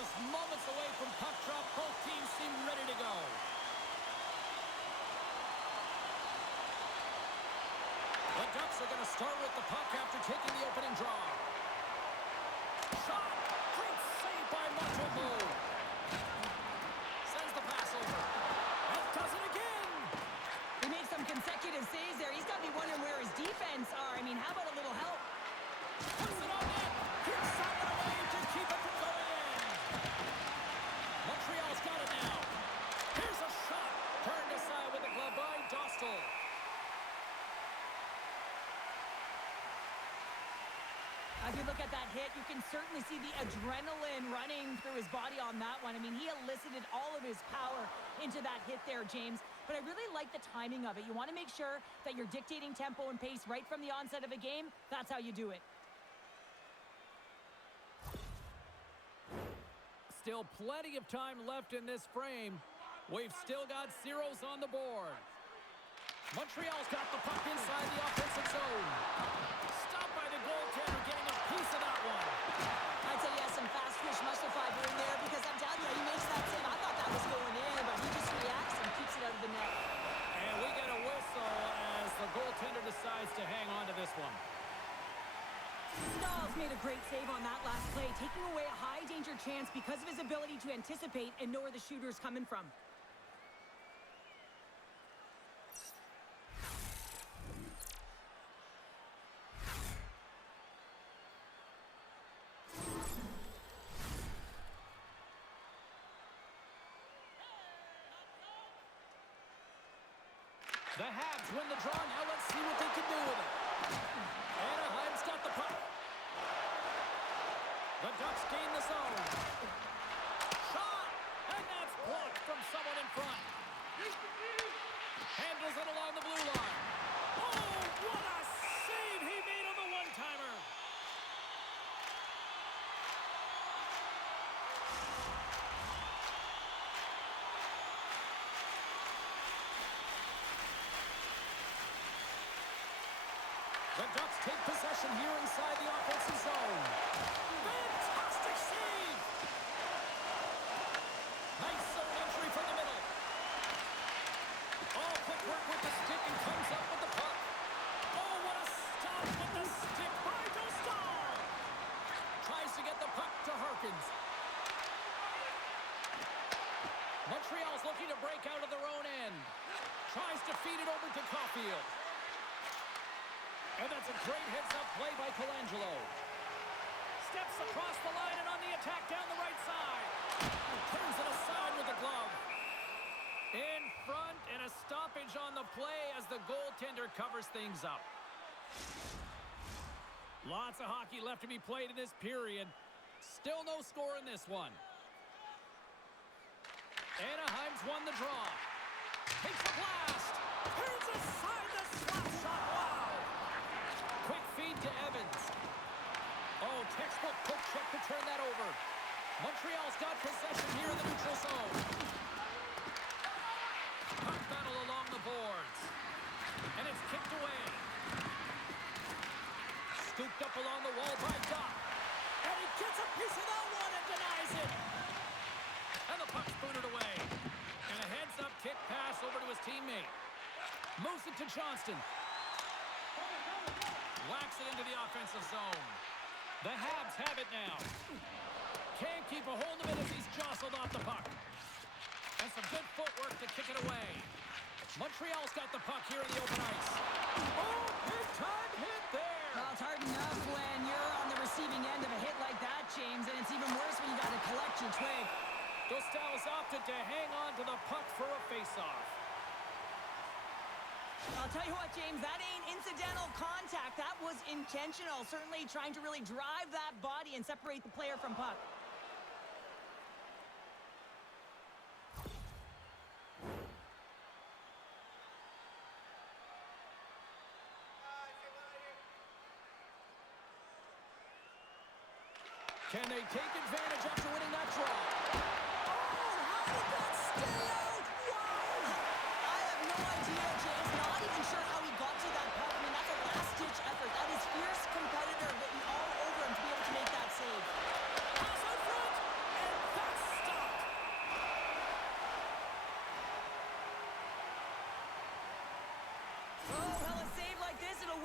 Just moments away from puck drop. Both teams seem ready to go. The Ducks are going to start with the puck after taking the opening draw. Shot! Great save by Montreal. Sends the pass over. And does it again! He made some consecutive saves there. He's got to be wondering where his defense are. I mean, how about a little help? Puts it on net! Kicks out of the way to keep it from going in! Montreal's got it now. Here's a shot. Turned aside with the glove by Dostal. As you look at that hit, you can certainly see the adrenaline running through his body on that one. I mean, he elicited all of his power into that hit there, James. But I really like the timing of it. You want to make sure that you're dictating tempo and pace right from the onset of a game. That's how you do it. Still plenty of time left in this frame. We've still got zeros on the board. Montreal's got the puck inside the offensive zone. Stopped by the goaltender, getting a piece of that one. I'd say he has some fast twitch muscle fiber in there because I'm telling you, he makes that save. I thought that was going in, but he just reacts and keeps it out of the net. And we get a whistle as the goaltender decides to hang on to this one. Stahl's made a great save on that last play, taking away a high-danger chance because of his ability to anticipate and know where the shooter's coming from. The Habs win the draw. Now let's see what they can do with it. Anaheim's got the puck. The Ducks gain the zone. Shot! And that's blocked from someone in front. Handles it along the blue line. Oh, what a save he made on the one-timer. The Ducks take possession here inside the offensive zone. Fantastic save! Nice zone entry from the middle. Oh, quick work with the stick and comes up with the puck. Oh, what a stop with the stick by Dostal! Tries to get the puck to Harkins. Montreal's looking to break out of their own end. Tries to feed it over to Caulfield. And that's a great heads-up play by Colangelo. Steps across the line and on the attack down the right side. Turns it aside with the glove. In front and a stoppage on the play as the goaltender covers things up. Lots of hockey left to be played in this period. Still no score in this one. Anaheim's won the draw. Takes the blast. Turns aside the slap shot. Wow. Quick feed to Evans. Oh, textbook poke check to turn that over. Montreal's got possession here in the neutral zone. Puck battle along the boards. And it's kicked away. Scooped up along the wall by Duck. And he gets a piece of that one and denies it. And the puck's booted away. And a heads-up kick pass over to his teammate. Moves it to Johnston. Whacks it into the offensive zone. The Habs have it now. Can't keep a hold of it as he's jostled off the puck. And some good footwork to kick it away. Montreal's got the puck here in the open ice. Oh, big-time hit there. Well, it's hard enough when you're on the receiving end of a hit like that, James, and it's even worse when you got to collect your twig. Dostal's opted to hang on to the puck for a face-off. I'll tell you what, James, that ain't incidental contact. That was intentional. Certainly trying to really drive that body and separate the player from puck. Can they take advantage after winning that draw? Oh, how did that stay out? Wow! I have no idea, James. Not even sure how he got to that puck. I mean, that's a last-ditch effort. That is fierce competitor written all over him to be able to make that save. Pass out front, and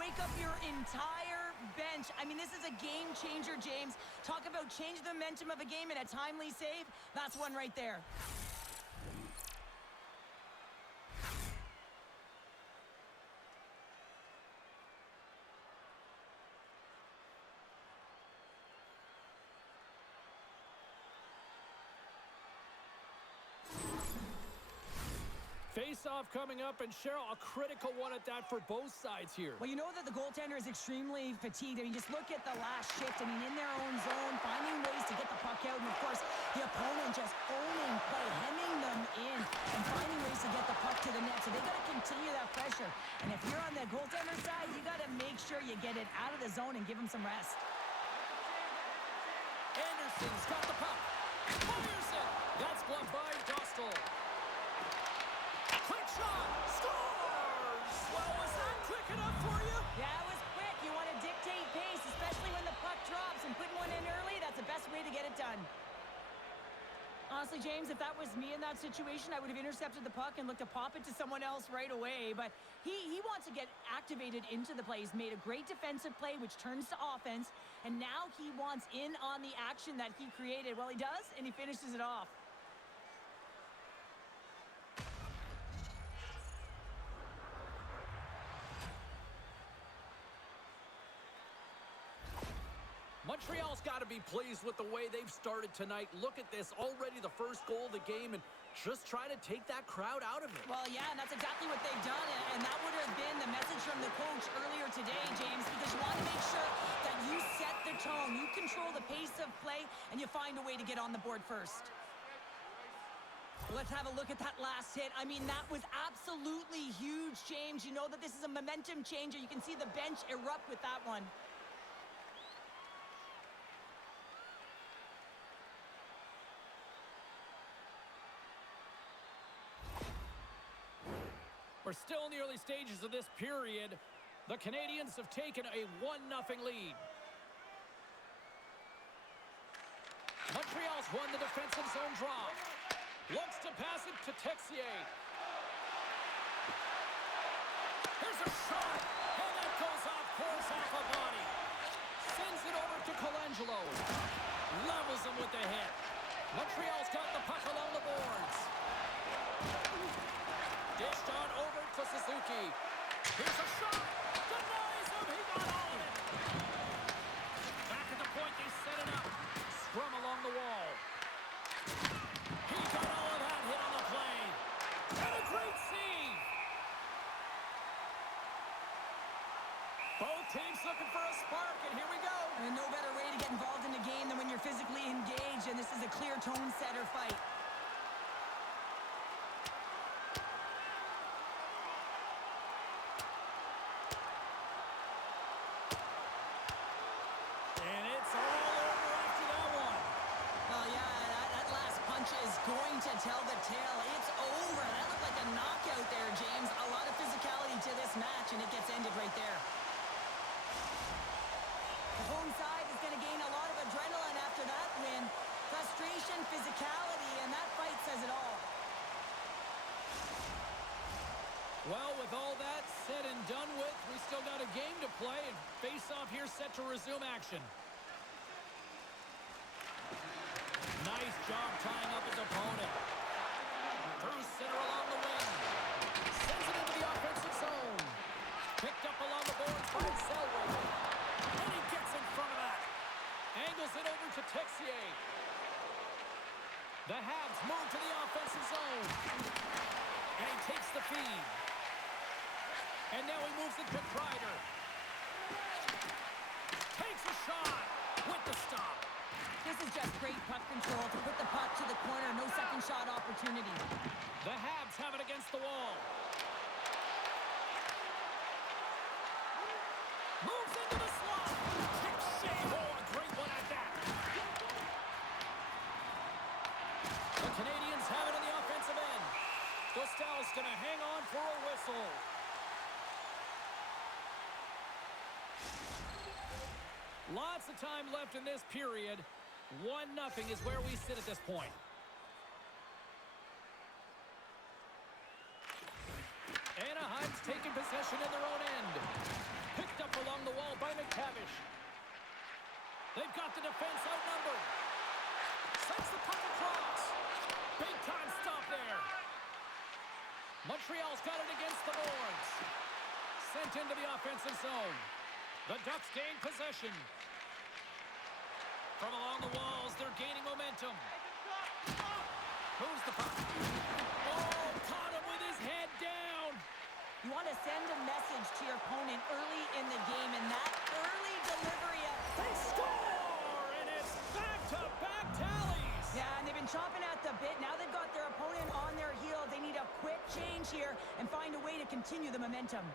wake up your entire bench. I mean, this is a game changer, James. Talk about change the momentum of a game and a timely save. That's one right there. Face-off coming up, and Cheryl, a critical one at that for both sides here. Well, you know that the goaltender is extremely fatigued. I mean, just look at the last shift. I mean, in their own zone, finding ways to get the puck out. And, of course, the opponent just owning play, hemming them in, and finding ways to get the puck to the net. So they got to continue that pressure. And if you're on the goaltender side, you got to make sure you get it out of the zone and give them some rest. Anderson's got the puck. Fires it. That's blocked by Dostal. Quick shot! Scores! Well, was that quick enough for you? Yeah, it was quick. You want to dictate pace, especially when the puck drops, and putting one in early, that's the best way to get it done. Honestly, James, if that was me in that situation, I would have intercepted the puck and looked to pop it to someone else right away. But he wants to get activated into the play. He's made a great defensive play, which turns to offense. And now he wants in on the action that he created. Well, he does, and he finishes it off. Montreal's got to be pleased with the way they've started tonight. Look at this, already the first goal of the game, and just try to take that crowd out of it. Well, yeah, and that's exactly what they've done, and that would have been the message from the coach earlier today, James, because you want to make sure that you set the tone, you control the pace of play, and you find a way to get on the board first. Let's have a look at that last hit. I mean, that was absolutely huge, James. You know that this is a momentum changer. You can see the bench erupt with that one. We're still in the early stages of this period. The Canadiens have taken a 1-0 lead. Montreal's won the defensive zone draw. Looks to pass it to Texier. Here's a shot, and that goes off course off a body. Sends it over to Colangelo. Levels him with the hit. Montreal's got the puck along the boards. Dished on over to Suzuki. Here's a shot. Denies him. He got all of it. Back at the point, they set it up. Scrum along the wall. He got all of that hit on the play. And a great save. Both teams looking for a spark, and here we go. And no better way to get involved in the game than when you're physically engaged, and this is a clear tone setter fight. Going to tell the tale. It's over. That looked like a knockout there, James. A lot of physicality to this match, and it gets ended right there. The home side is going to gain a lot of adrenaline after that win. Frustration, physicality, and that fight says it all. Well, with all that said and done with, we still got a game to play, and face-off here set to resume action. Nice job tying up his opponent. Through center along the wing. Sends it into the offensive zone. Picked up along the boards by Selwyn. And he gets in front of that. Angles it over to Texier. The Habs move to the offensive zone. And he takes the feed. And now he moves it to Kreider. Takes a shot with the stop. This is just great puck control to put the puck to the corner. No second shot opportunity. The Habs have it against the wall. Moves into the slot. Kicks save. Oh, a great one at that. The Canadiens have it in the offensive end. Dostal's going to hang on for a whistle. Lots of time left in this period. 1-0 is where we sit at this point. Anaheim's taking possession in their own end. Picked up along the wall by McTavish. They've got the defense outnumbered. Sends the puck across. Big time stop there. Montreal's got it against the boards. Sent into the offensive zone. The Ducks gain possession. From along the walls, they're gaining momentum. Moves the puck. Oh, caught him with his head down. You want to send a message to your opponent early in the game, and that early delivery of... They score, and it's back-to-back tallies. Yeah, and they've been chomping at the bit. Now they've got their opponent on their heels. They need a quick change here and find a way to continue the momentum.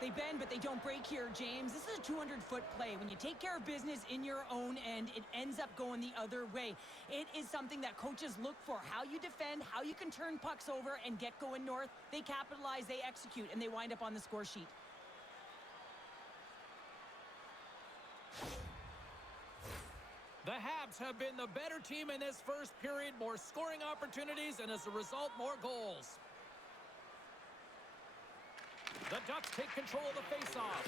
They bend, but they don't break here, James. This is a 200-foot play. When you take care of business in your own end, it ends up going the other way. It is something that coaches look for. How you defend, how you can turn pucks over and get going north. They capitalize, they execute, and they wind up on the score sheet. The Habs have been the better team in this first period. More scoring opportunities, and as a result, more goals. The Ducks take control of the faceoff.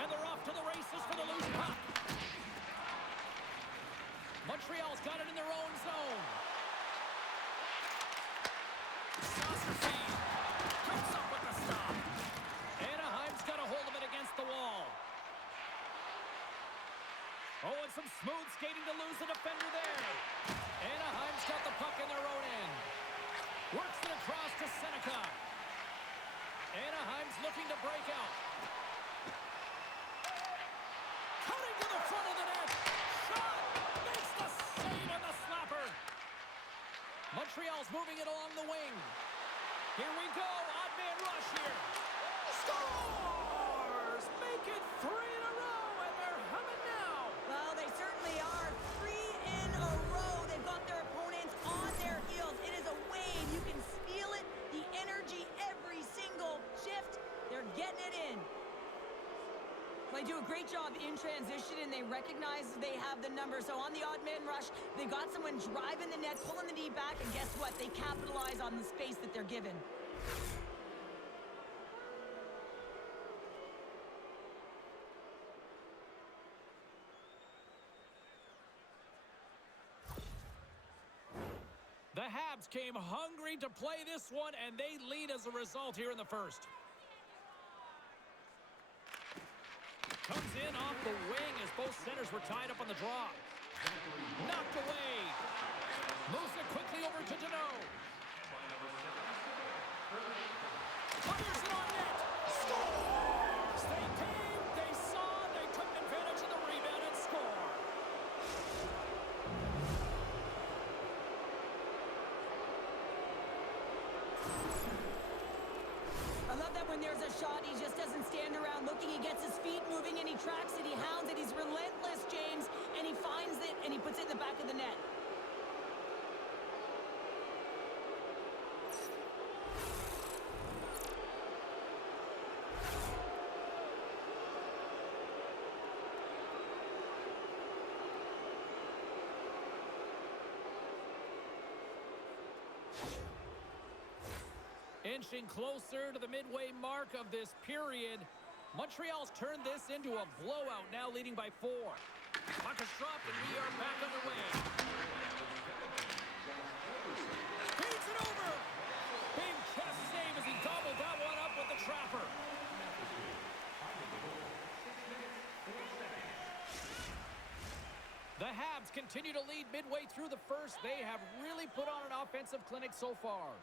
And they're off to the races for the loose puck. Montreal's got it in their own zone. Saucer feed. Comes up with the stop. Anaheim's got a hold of it against the wall. Oh, and some smooth skating to lose the defender there. Anaheim's got the puck in their own end. Works it across to Seneca. Anaheim's looking to break out. Cutting to the front of the net. Shot! Makes the save on the slapper. Montreal's moving it along the wing. Here we go. Odd man rush here. Scores! Make it 3 in a row, and they're humming now. Well, they certainly are. 3 in a row. They've got their opponents on their heels. It is a wave. You can feel it. The energy every single shift. They're getting it in. Well, they do a great job in transition, and they recognize they have the number. So on the odd man rush, they got someone driving the net, pulling the knee back, and guess what? They capitalize on the space that they're given. The Habs came hungry to play this one, and they lead as a result here in the first. Comes in off the wing as both centers were tied up on the draw. Knocked away. Moves it quickly over to Deneau. Fires it on net. Scores! They came, they saw, they took advantage of the rebound and score. I love that when there's a shot, he just doesn't stand around looking. He gets his feet moving, and he tracks it. He hounds it. He's relentless, James, and he finds it, and he puts it in the back of the net. Inching closer to the midway mark of this period. Montreal's turned this into a blowout, now leading by 4. Puck is dropped, and we are back underway. Feeds it over. Big chest save as he gobbled that one up with the trapper. The Habs continue to lead midway through the first. They have really put on an offensive clinic so far.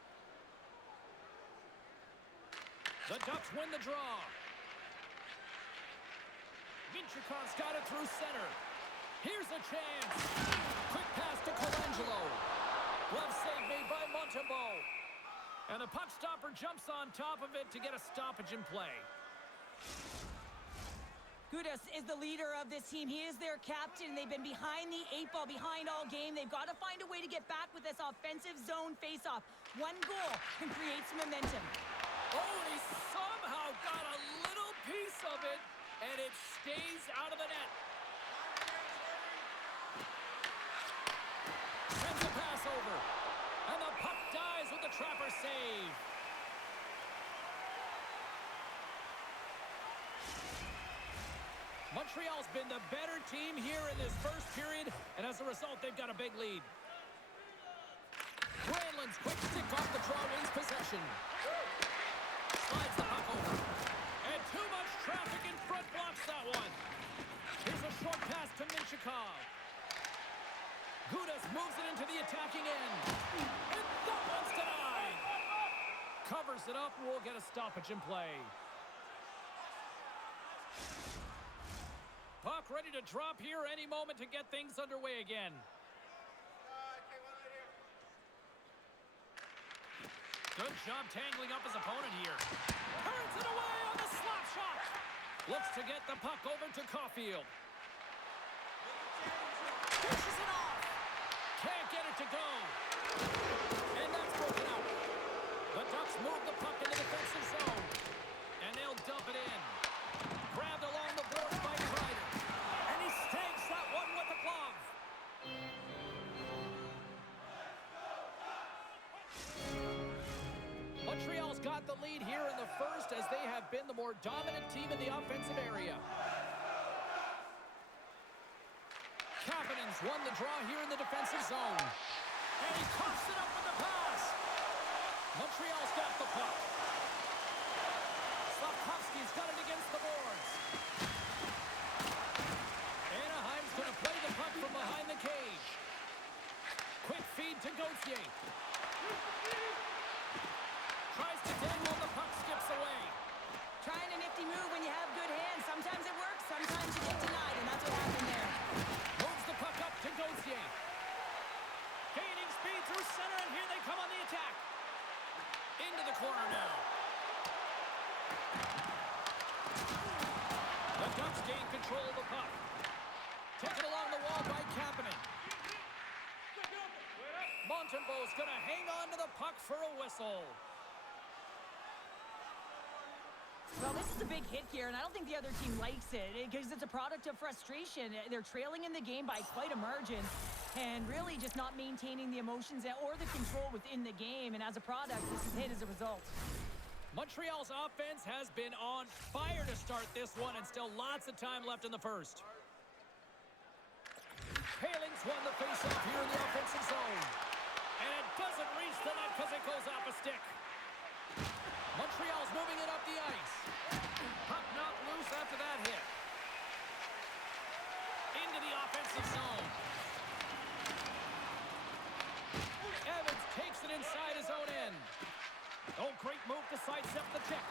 The Ducks win the draw. Minchukov's got it through center. Here's a chance. Quick pass to Colangelo. Glove save made by Montembeault. And the puck stopper jumps on top of it to get a stoppage in play. Gudas is the leader of this team. He is their captain. They've been behind the 8 ball, behind all game. They've got to find a way to get back with this offensive zone faceoff. One goal can create some momentum. Oh, and he somehow got a little piece of it, and it stays out of the net. Sends a pass over, and the puck dies with the trapper save. Montreal's been the better team here in this first period, and as a result, they've got a big lead. Granlund's quick stick off the draw wins possession. Slides the puck over. And too much traffic in front blocks that one. Here's a short pass to Minchikov. Gudas moves it into the attacking end. And that one's denied. Covers it up, and we'll get a stoppage in play. Puck ready to drop here any moment to get things underway again. Good job tangling up his opponent here. Turns it away on the slap shot. Looks to get the puck over to Caulfield. Pushes it off. Can't get it to go. And that's broken out. The Ducks move the puck into the defensive zone. And they'll dump it in. Grabbed along the boards by Kreider. And he stakes that one with the glove. Montreal's got the lead here in the first as they have been the more dominant team in the offensive area. Kapanen's won the draw here in the defensive zone. And he coughs it up with the pass. Montreal's got the puck. Slavkovsky's got it against the boards. Anaheim's going to play the puck from behind the cage. Quick feed to Gauthier. Tries to dangle, the puck skips away. Trying a nifty move when you have good hands. Sometimes it works, sometimes you get denied, and that's what happened there. Moves the puck up to Gauthier. Gaining speed through center, and here they come on the attack. Into the corner now. The Ducks gain control of the puck. Taken along the wall by Kapanen. Montembeault's going to hang on to the puck for a whistle. Well, this is a big hit here, and I don't think the other team likes it because it's a product of frustration. They're trailing in the game by quite a margin and really just not maintaining the emotions or the control within the game, and as a product, this is hit as a result. Montreal's offense has been on fire to start this one, and still lots of time left in the first. Paling's won the faceoff here in the offensive zone. And it doesn't reach the net because it goes off a stick. Montreal's moving it up the ice. Puck knocked loose after that hit. Into the offensive zone. Evans takes it inside his own end. Oh, great move to sidestep the check.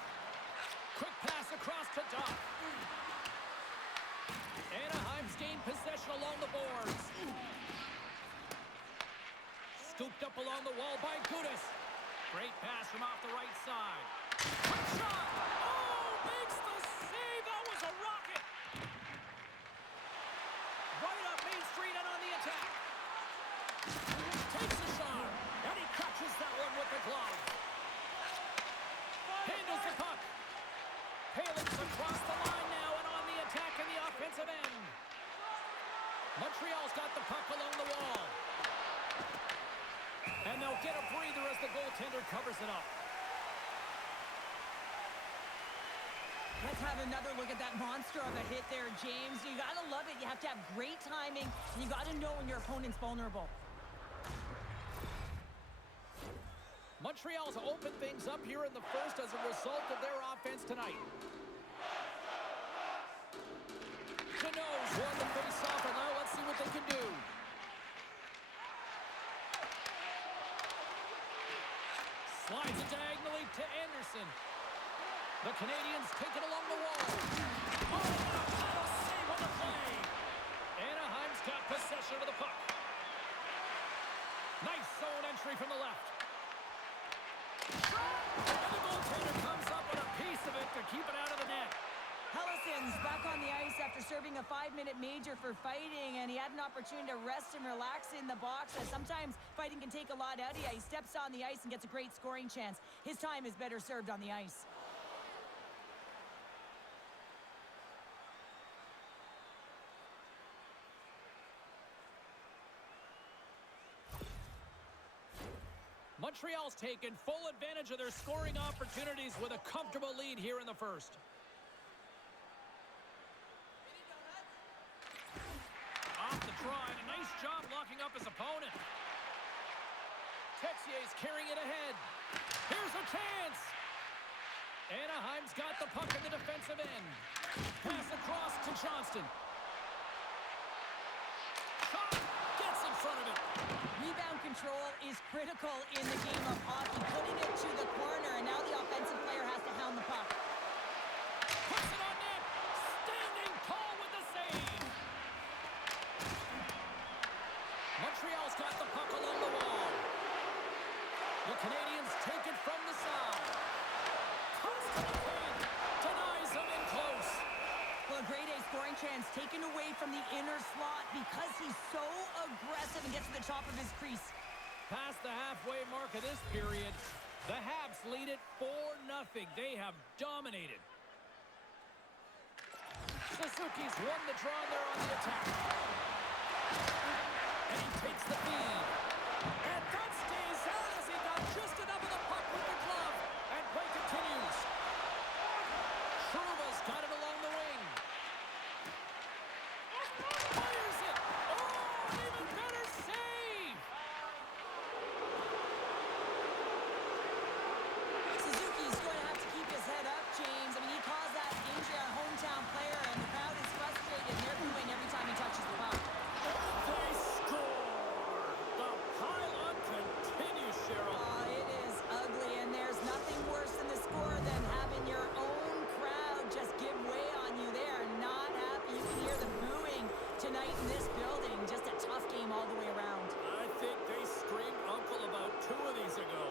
Quick pass across to Duff. Anaheim's gained possession along the boards. Scooped up along the wall by Gudas. Great pass from off the right side. Quick shot! Oh, makes the save! That was a rocket! Right up Main Street and on the attack. Takes the shot, and he catches that one with the glove. Handles the puck. Paling's across the line now and on the attack in the offensive end. Montreal's got the puck along the wall. And they'll get a breather as the goaltender covers it up. Let's have another look at that monster of a hit there, James. You got to love it. You have to have great timing, and you got to know when your opponent's vulnerable. Montreal's opened things up here in the first as a result of their offense tonight. Cano's won the face-off, and now let's see what they can do. Slides it diagonally to Anderson. The Canadiens take it along the wall. Oh, what a save on the play. Anaheim's got possession of the puck. Nice zone entry from the left. And the goaltender comes up with a piece of it to keep it out of the net. Hellison's back on the ice after serving a 5-minute major for fighting, and he had an opportunity to rest and relax in the box. As sometimes fighting can take a lot out of you. He steps on the ice and gets a great scoring chance. His time is better served on the ice. Montreal's taken full advantage of their scoring opportunities with a comfortable lead here in the first. up his opponent. Texier's carrying it ahead. Here's a chance. Anaheim's got the puck in the defensive end. Pass across to Johnston. Shot gets in front of it. Rebound control is critical in the game of hockey. Putting it to the corner, and now the offensive player has to hound the puck. Puts it on net. Standing tall with the save. Montreal's got the puck along the wall. The Canadiens take it from the side. Cuts to the paint. Denies him in close. Well, a grade A scoring chance taken away from the inner slot because he's so aggressive and gets to the top of his crease. Past the halfway mark of this period, the Habs lead it 4-0. They have dominated. Suzuki's won the draw there on the attack. And he takes the feed. And that stays out as he got just enough of the puck with the glove. And play continues. Truba's got it along the wing. Fires it. Oh, an even better save. Suzuki's going to have to keep his head up, James. I mean, he caused that injury on a hometown player, and the crowd is frustrated. They're booing every time he touches the puck. They score. The pile-on continues, Cheryl. Oh, it is ugly, and there's nothing worse in the score than having your own crowd just give way on you. They are not happy. You can hear the booing tonight in this building. Just a tough game all the way around. I think they screamed uncle about 2 of these ago.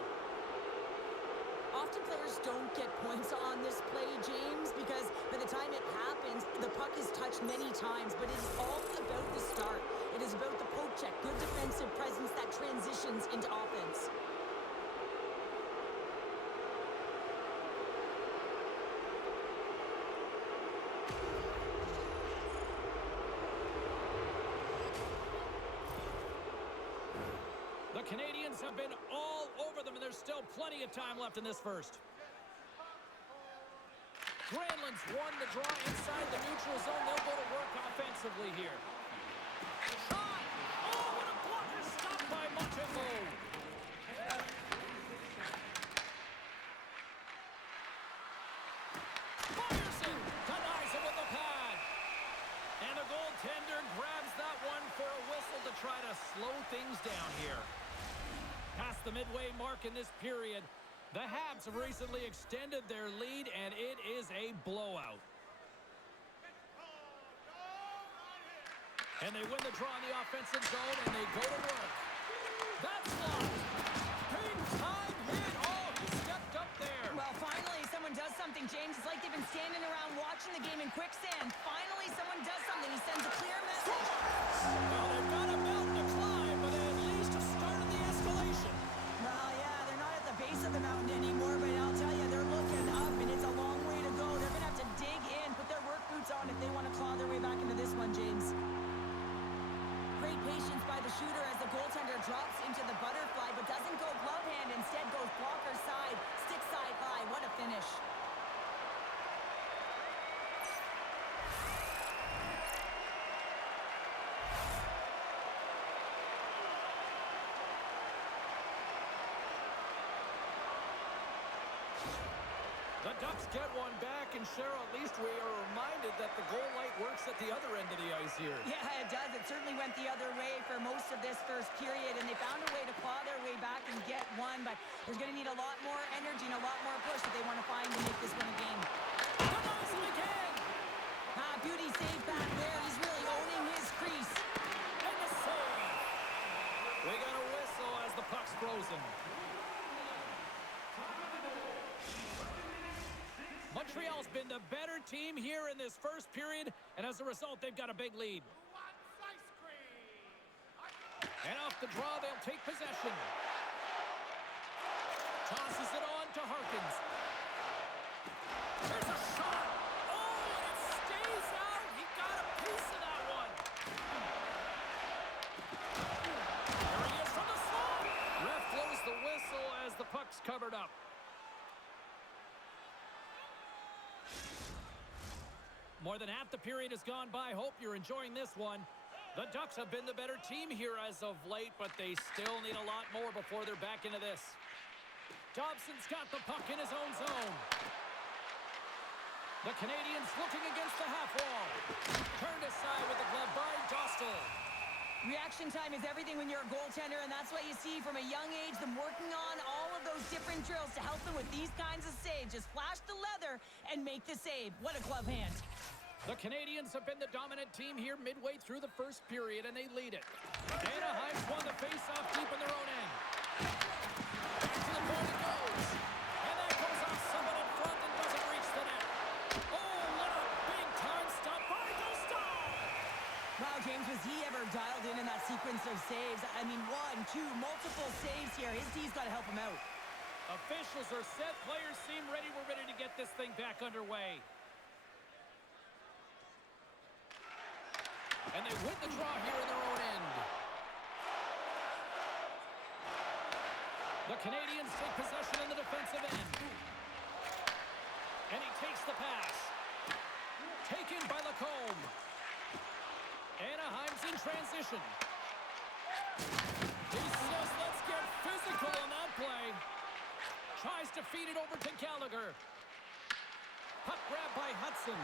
Often players don't get points on this play, James, because by the time it happens, the puck is touched many times, but it is all about the start. It is about the poke check, good defensive presence that transitions into offense. The Canadiens have been all over them, and there's still plenty of time left in this first. Granlund's won the draw inside the neutral zone. They'll go to work offensively here. Shot! Oh, what a blocker! Stopped by Montreal. Fires it! Denies it with the pad. And the goaltender grabs that one for a whistle to try to slow things down here. Past the midway mark in this period, the Habs have recently extended their lead, and it is a blowout. And they win the draw in the offensive zone, and they go to work. That's blocked. Big time hit. Oh, he stepped up there. Well, finally, someone does something, James. It's like they've been standing around watching the game in quicksand. Finally, someone does something. He sends a clear message. Well, they've got a mountain to climb, but at least a start of the escalation. Well, yeah, they're not at the base of the mountain anymore, but I'll tell you, they're looking up, and it's a long way to go. They're going to have to dig in, put their work boots on if they want to claw their way back into this one, James. Great patience by the shooter as the goaltender drops into the butterfly, but doesn't go glove hand. Instead goes blocker side, stick side high. What a finish. The Ducks get one back, and Cheryl, at least we are reminded that the goal light works at the other end of the ice here. Yeah, it does. It certainly went the other way for most of this first period, and they found a way to claw their way back and get one, but there's going to need a lot more energy and a lot more push if they want to find and make this one a game. Denies him again! Beauty save back there. He's really owning his crease. And the save! We got a whistle as the puck's frozen. Montreal's been the better team here in this first period, and as a result, they've got a big lead. And off the draw, they'll take possession. Tosses it on to Harkins. There's a shot. Oh, and it stays out. He got a piece of that one. There he is from the slot. Ref blows the whistle as the puck's covered up. More than half the period has gone by. Hope you're enjoying this one. The Ducks have been the better team here as of late, but they still need a lot more before they're back into this. Dobson's got the puck in his own zone. The Canadiens looking against the half wall. Turned aside with the glove by Dostal. Reaction time is everything when you're a goaltender, and that's what you see from a young age, them working on all of those different drills to help them with these kinds of saves. Just flash the leather and make the save. What a glove hand. The Canadiens have been the dominant team here midway through the first period, and they lead it. Anaheim's won the faceoff deep in their own end. Back to the point it goes. And that goes off someone in front and doesn't reach the net. Oh, what a big-time stop by Dostal! Wow, James, was he ever dialed in that sequence of saves? I mean, one, two, multiple saves here. His D's got to help him out. Officials are set. Players seem ready. We're ready to get this thing back underway. And they win the draw here in their own end. The Canadiens take possession in the defensive end. And he takes the pass. Taken by Lacombe. Anaheim's in transition. He says, let's get physical on that play. Tries to feed it over to Gallagher. Puck grab by Hudson.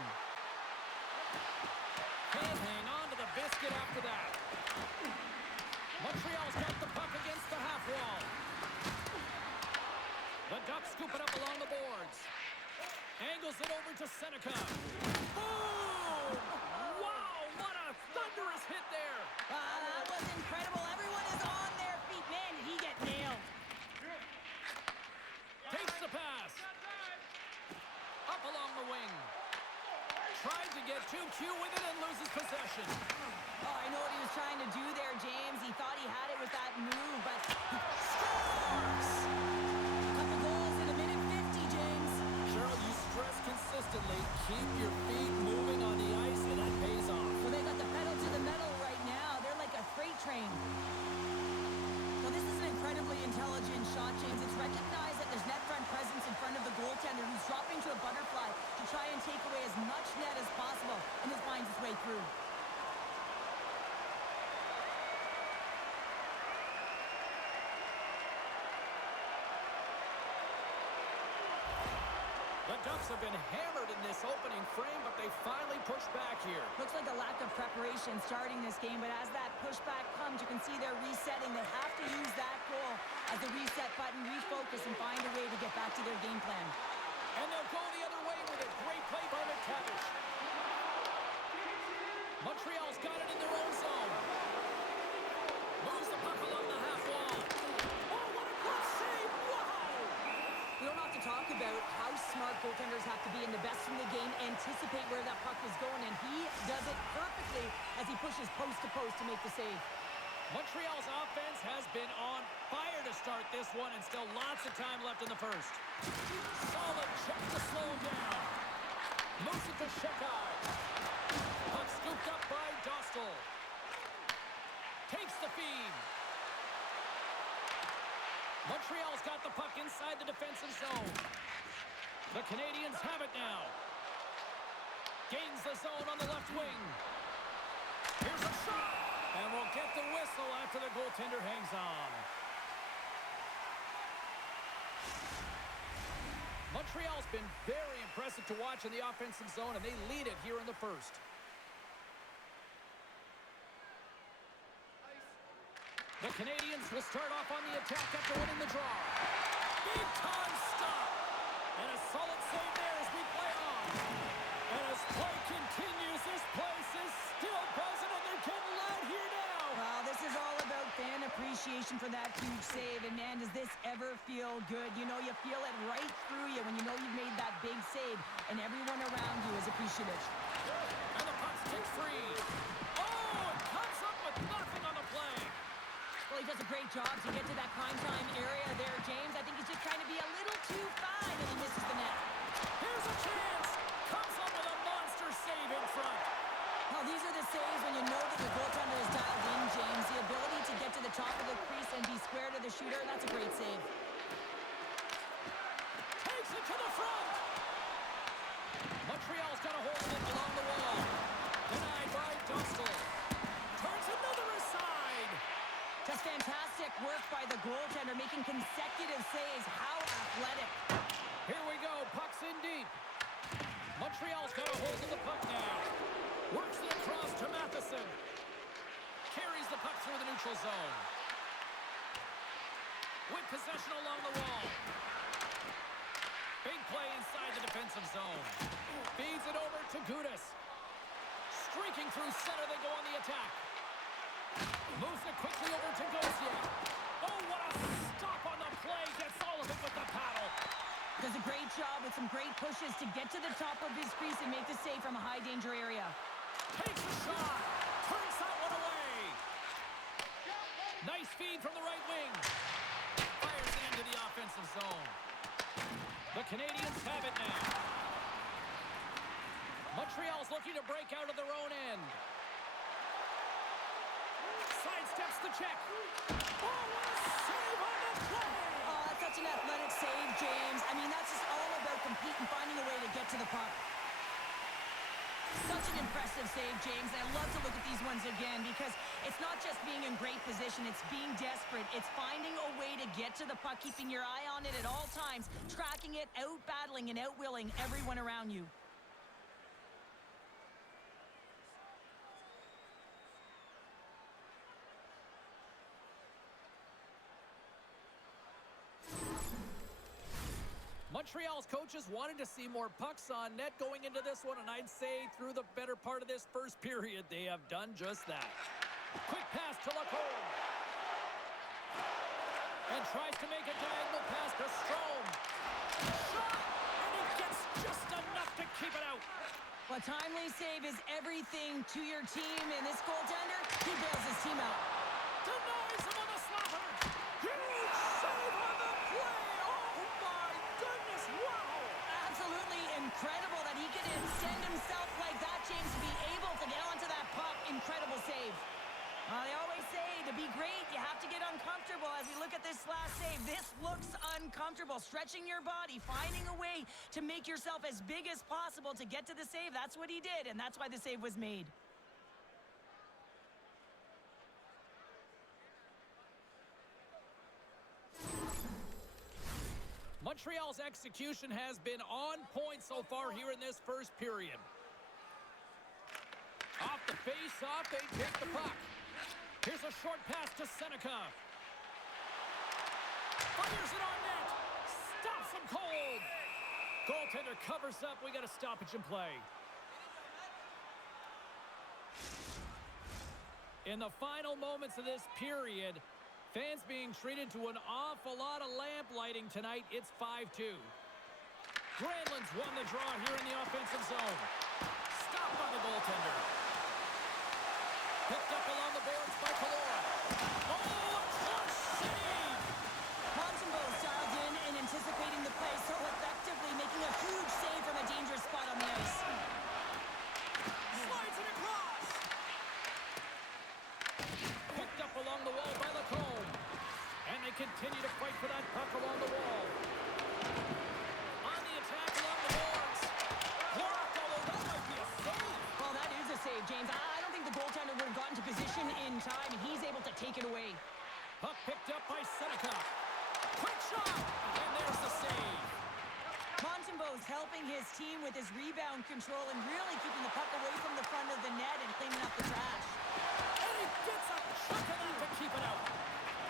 Can't hang on to the biscuit after that. Montreal's got the puck against the half wall. The Ducks scoop it up along the boards. Angles it over to Seneca. Boom! Wow, what a thunderous hit there. That was incredible. Everyone is on their feet. Man, did he get nailed. Takes the pass. Up along the wing. Tried to get too cute with it and loses possession. Oh, I know what he was trying to do there, James. He thought he had it with that move, but he scores! Couple goals in a minute 50, James. Cheryl, you stress consistently. Keep your feet moving on the ice, and that pays off. Well, they got the pedal to the metal right now. They're like a freight train. Well, this is an incredibly intelligent shot, James. It's recognized that there's net front presence in front of the goaltender who's dropping to a butterfly to try and take away as much net as possible, and this finds its way through. The Ducks have been hammered in this opening frame, but they finally pushed back here. Looks like a lack of preparation starting this game, but as that pushback comes, you can see they're resetting. They have to use that goal as a reset button, refocus, and find a way to get back to their game plan. And they'll go the other way with a great play by McTavish. Montreal's got it in their own zone. Moves the puck along the half wall. Oh, what a good save! Wow! We don't have to talk about how smart goaltenders have to be, and the best in the game anticipate where that puck is going, and he does it perfectly as he pushes post to post to make the save. Montreal's offense has been on fire to start this one, and still lots of time left in the first. Solid check to slow him down. Moves it to Shekai. Puck scooped up by Dostal. Takes the feed. Montreal's got the puck inside the defensive zone. The Canadiens have it now. Gains the zone on the left wing. Here's a shot. And we'll get the whistle after the goaltender hangs on. Montreal's been very impressive to watch in the offensive zone, and they lead it here in the first. The Canadiens will start off on the attack after winning the draw. Big time stop. And a solid save there as we play on. And as play continues, this place is still buzzing, and they're getting loud here now. Wow, this is all about fan appreciation for that huge save. And man, does this ever feel good. You know, you feel it right through you when you know you've made that big save, and everyone around you is appreciative. And the puck's kicked free. Oh, it comes up with nothing on the play. Well, he does a great job to get to that prime time area there, James. I think he's just trying to be a little too fine, and he misses the net. Here's a chance. Comes up with a monster save in front. Well, these are the saves when you know that the goaltender is dialed in, James. The ability to get to the top of the crease and be square to the shooter, that's a great save. Takes it to the front. Montreal's got a hold of it along the wall. Denied by Dostal. Turns it Just fantastic work by the goaltender, making consecutive saves. How athletic. Here we go. Puck's in deep. Montreal's got a hold of the puck now. Works it across to Matheson. Carries the puck through the neutral zone. With possession along the wall. Big play inside the defensive zone. Feeds it over to Gudas. Streaking through center, they go on the attack. Moves it quickly over to Gosia. Oh, what a stop on the play. Gets all of it with the paddle. Does a great job with some great pushes to get to the top of his crease and make the save from a high-danger area. Takes a shot. Turns that one away. Nice feed from the right wing. Fires it into the offensive zone. The Canadiens have it now. Montreal's looking to break out of their own end. Sidesteps the check. Oh, what a save on the play! Oh, that's such an athletic save, James. I mean, that's just all about competing, finding a way to get to the puck. Such an impressive save, James. And I love to look at these ones again because it's not just being in great position. It's being desperate. It's finding a way to get to the puck, keeping your eye on it at all times, tracking it, out-battling and out-willing everyone around you. Montreal's coaches wanted to see more pucks on net going into this one, and I'd say through the better part of this first period, they have done just that. Quick pass to Lacombe. And tries to make a diagonal pass to Strome. Shot! And he gets just enough to keep it out. A timely save is everything to your team, and this goaltender, he bails his team out. Denies him on the slapper. Huge save on the play. Oh, my goodness. Wow. Absolutely incredible that he could extend himself like that, James, to be able to get onto that puck. Incredible save. They always say to be great, you have to get uncomfortable. As we look at this last save, this looks uncomfortable. Stretching your body, finding a way to make yourself as big as possible to get to the save. That's what he did, and that's why the save was made. Montreal's execution has been on point so far here in this first period. Off the face-off, they take the puck. Here's a short pass to Seneca. Fires it on net. Stops him cold. Goaltender covers up. We got a stoppage in play. In the final moments of this period, fans being treated to an awful lot of lamp lighting tonight. It's 5-2. Granlund's won the draw here in the offensive zone. Stopped by the goaltender. Picked up along the boards by Kalora. Oh, a clutch save! Montembeault's dialed in and anticipating the play so effectively, making a huge save from a dangerous spot on the ice. Slides it across. Picked up along the wall by Lacombe. And they continue to fight for that puck along the wall. On the attack along the boards. Blocked, although that might be a save. Well, that is a save, James. I don't think the goaltender would have gotten to position in time, and he's able to take it away. Puck picked up by Seneca. Quick shot! And there's the save. Montembeault's helping his team with his rebound control and really keeping the puck away from the front of the net and cleaning up the trash. And he gets a chunk of it to keep it out.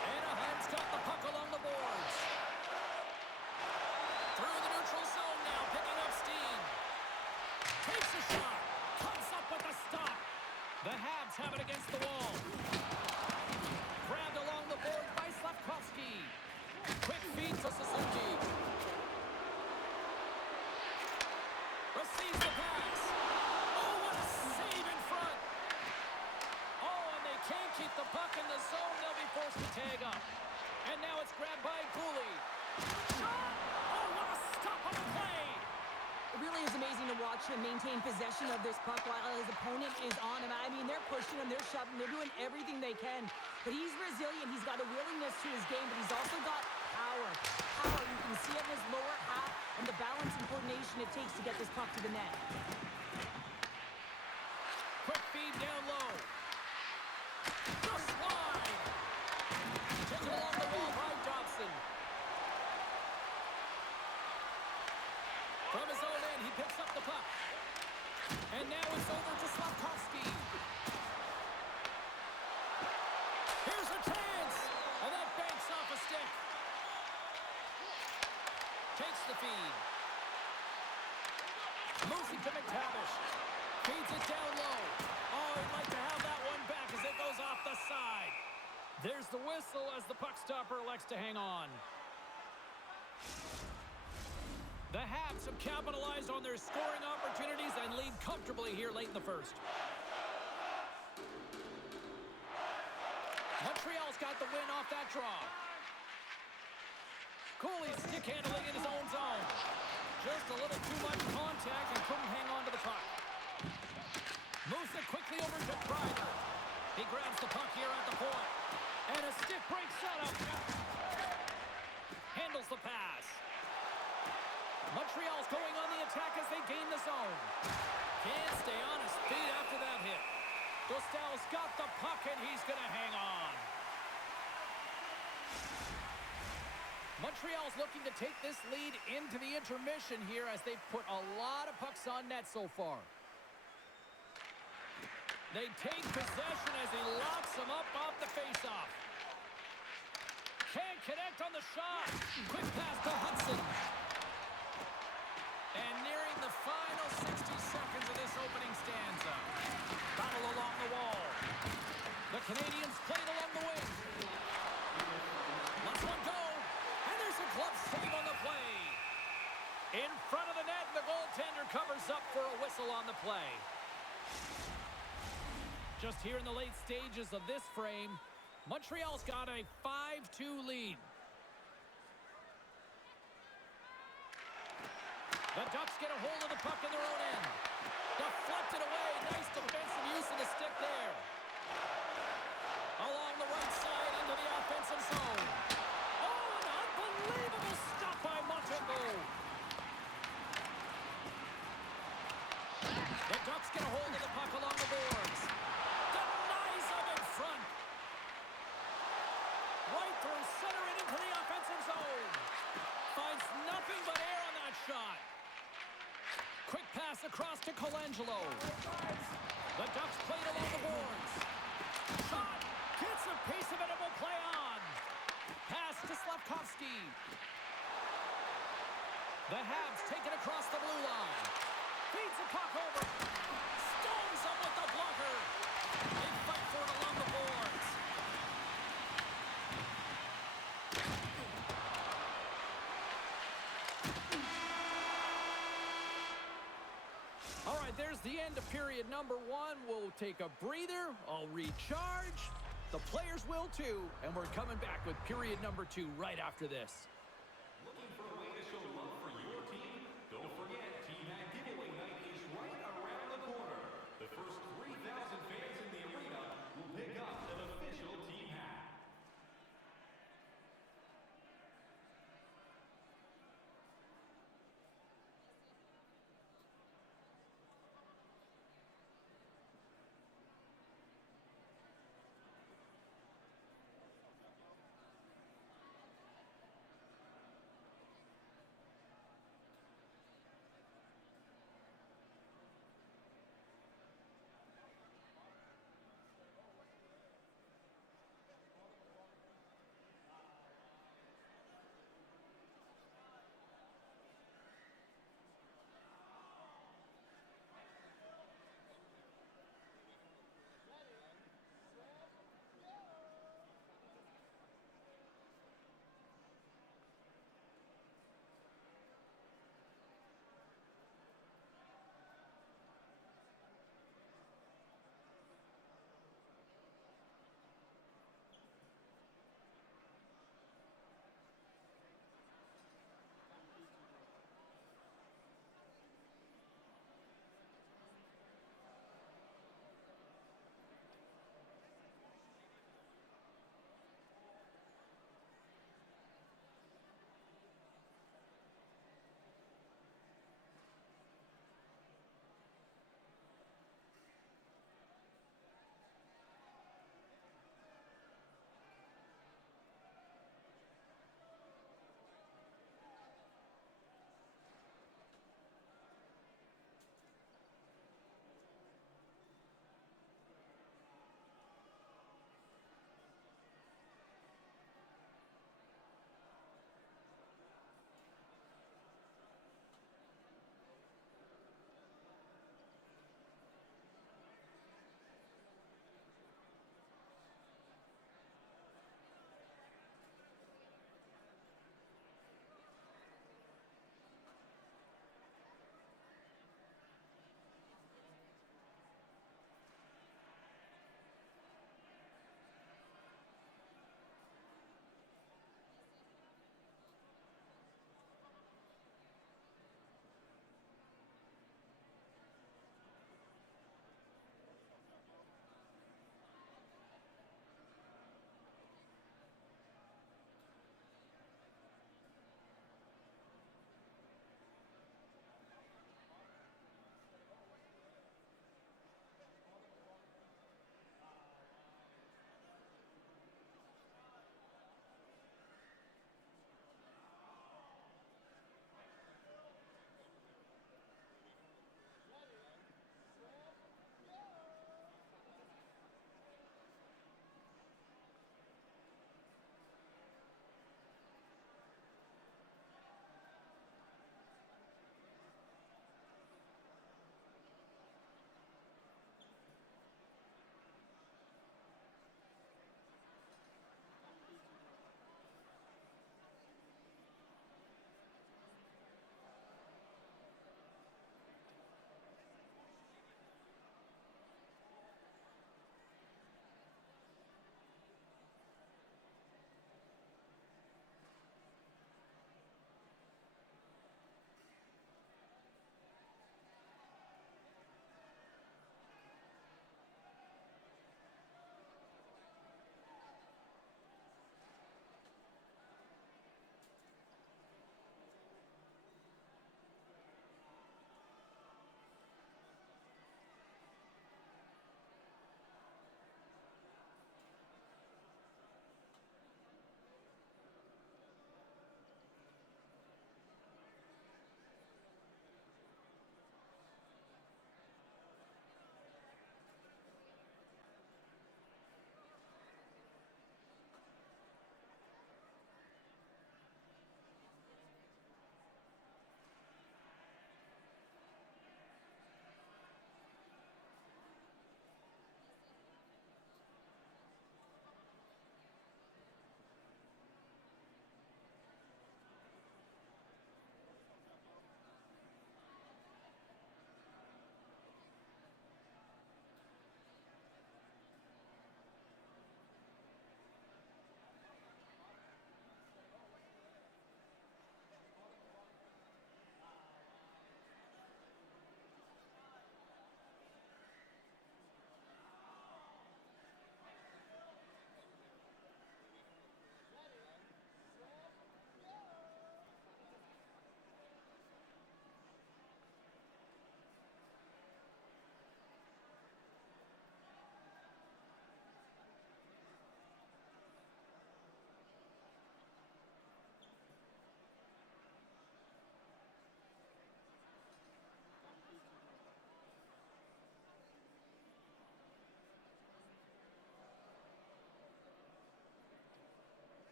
Anaheim's got the puck along the boards. Through the neutral zone now, picking up steam. Takes a shot. Comes up with a stop. The Habs have it against the wall. Grabbed along the board by Slavkovsky. Quick feed to Suzuki. Receives the pass. Oh, what a save in front. Oh, and they can't keep the puck in the zone. They'll be forced to tag up. And now it's grabbed by Cooley. Shot! Oh, what a stop on the play. It really is amazing to watch him maintain possession of this puck while his opponent is on him. I mean, they're pushing him, they're shoving, they're doing everything they can. But he's resilient, he's got a willingness to his game, but he's also got power. Power, you can see it in his lower half and the balance and coordination it takes to get this puck to the net. Quick feed down low. The slide. feed. Moves it to McTavish. Feeds it down low. Oh, he'd like to have that one back as it goes off the side. There's the whistle as the puck stopper elects to hang on. The Habs have capitalized on their scoring opportunities and lead comfortably here late in the first. Montreal's got the win off that draw. Cooley's stick handling in his own zone. Just a little too much contact and couldn't hang on to the puck. Moves it quickly over to Kreider. He grabs the puck here at the point. And a stick break setup. Handles the pass. Montreal's going on the attack as they gain the zone. Can't stay on his feet after that hit. Dostal's got the puck and he's going to hang on. Montreal's looking to take this lead into the intermission here as they've put a lot of pucks on net so far. They take possession as he locks them up off the faceoff. Can't connect on the shot. Quick pass to Hudson. And nearing the final 60 seconds of this opening stanza. Battle along the wall. The Canadiens played along the wing. Lets one go. And there's a glove save on the play. In front of the net, the goaltender covers up for a whistle on the play. Just here in the late stages of this frame, Montreal's got a 5-2 lead. The Ducks get a hold of the puck in their own end. Deflected away. Nice defensive use of the stick there. Along the right side into the offensive zone. Oh, an unbelievable stop by Montembeault. The Ducks get a hold of the puck along the boards. Denies them in front. Right through center and into the offensive zone. Finds nothing but air on that shot. Quick pass across to Colangelo. The Ducks played along the boards. Shot. Gets a piece of it and will play on. Pass to Slavkovsky. The Habs take it across the blue line. Feeds the puck over. Stones him with the blocker. They fight for it along the boards. All right, there's the end of period number one. We'll take a breather. I'll recharge. The players will too. And we're coming back with period number two right after this. Looking for a way to show love for your team? Don't forget, Team Hat Giveaway Night is right around the corner. The first 3,000 fans in the arena will pick up an official Team Hat.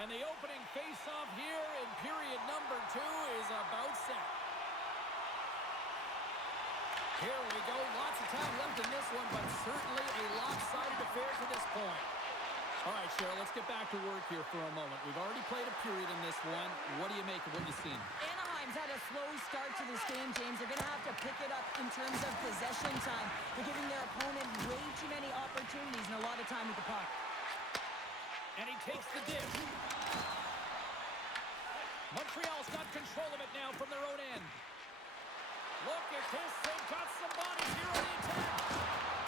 And the opening face-off here in period number 2 is about set. Here we go. Lots of time left in this one, but certainly a lopsided affair to this point. All right, Cheryl, let's get back to work here for a moment. We've already played a period in this one. What do you make of what you've seen? Anaheim's had a slow start to this game, James. They're going to have to pick it up in terms of possession time. They're giving their opponent way too many opportunities and a lot of time with the puck. And he takes the dish. Montreal's got control of it now from their own end. Look at this. They've got some bodies here on the attack.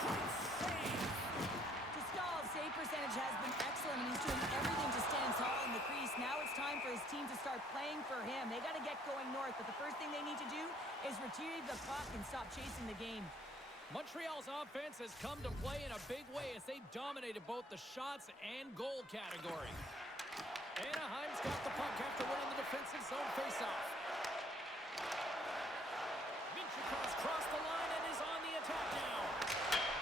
Great save. Stahl's save percentage has been excellent, and he's doing everything to stand tall in the crease. Now it's time for his team to start playing for him. They got to get going north, but the first thing they need to do is retrieve the puck and stop chasing the game. Montreal's offense has come to play in a big way as they dominated both the shots and goal category. Anaheim's got the puck after winning the defensive zone faceoff. Minchikov crossed the line and is on the attack now.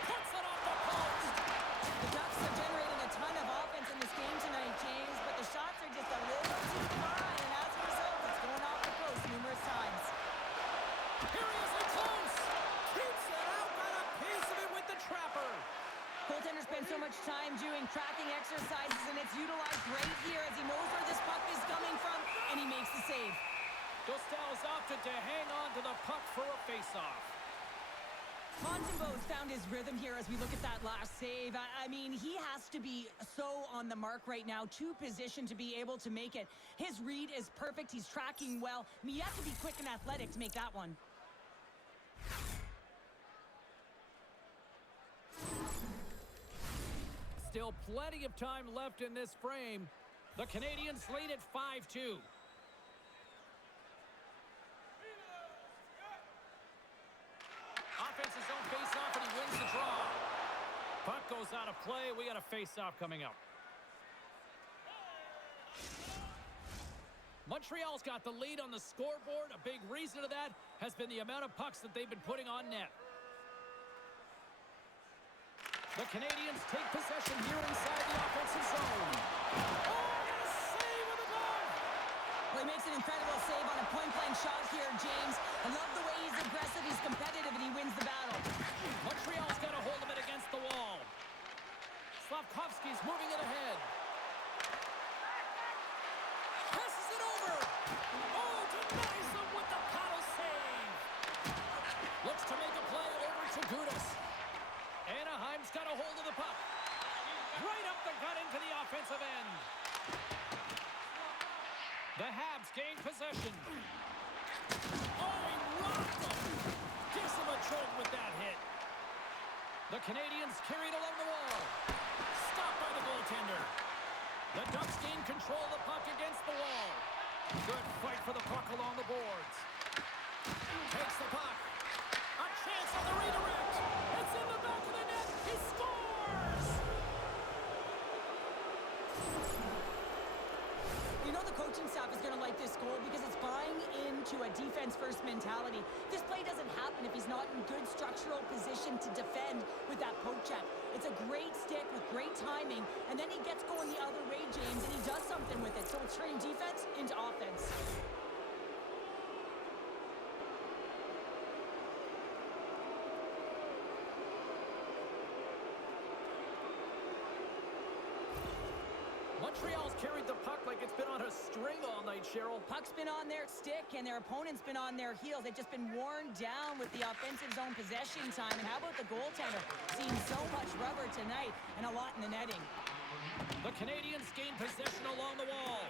Puts it off the post. The Ducks are generating a ton of offense in this game tonight, James, but the shots are just a little too fine, and as a result, it's going off the post numerous times. Here he is in close. Keeps it out, got a piece of it with the trapper. Goaltender spends so much time doing tracking exercises, and it's utilized right here as he knows where this puck is coming from, and he makes the save. Dostal's opted to hang on to the puck for a faceoff. Montembeau's found his rhythm here as we look at that last save. I mean, he has to be so on the mark right now, too positioned to be able to make it. His read is perfect. He's tracking well. I mean, you have to be quick and athletic to make that one. Still plenty of time left in this frame. The Canadiens lead at 5-2. Offensive zone face-off, and he wins the draw. Puck goes out of play. We got a face-off coming up. Montreal's got the lead on the scoreboard. A big reason of that has been the amount of pucks that they've been putting on net. The Canadiens take possession here inside the offensive zone. Oh, and a save with a glove! Well, he makes an incredible save on a point-blank shot here, James. I love the way he's aggressive, he's competitive, and he wins the battle. Montreal's got a hold of it against the wall. Slavkovsky's moving it ahead. Passes it over. Oh, denies him with the paddle save. Looks to make a play over to Gudas. Anaheim's got a hold of the puck. Right up the gut into the offensive end. The Habs gain possession. Oh, he rocked him. Gives him a choke with that hit. The Canadiens carried along the wall. Stopped by the goaltender. The Ducks gain control of the puck against the wall. Good fight for the puck along the boards. Takes the puck. A chance on the redirect. It's in the back of the net. He scores! You know the coaching staff is going to like this goal because it's buying into a defense-first mentality. This play doesn't happen if he's not in good structural position to defend with that poke check. It's a great stick with great timing, and then he gets going the other way, James, and he does something with it. So it's turning defense into offense. Montreal's carried the puck like it's been on a string all night, Cheryl. Puck's been on their stick, and their opponent's been on their heels. They've just been worn down with the offensive zone possession time. And how about the goaltender? Seeing so much rubber tonight and a lot in the netting. The Canadiens gain possession along the wall.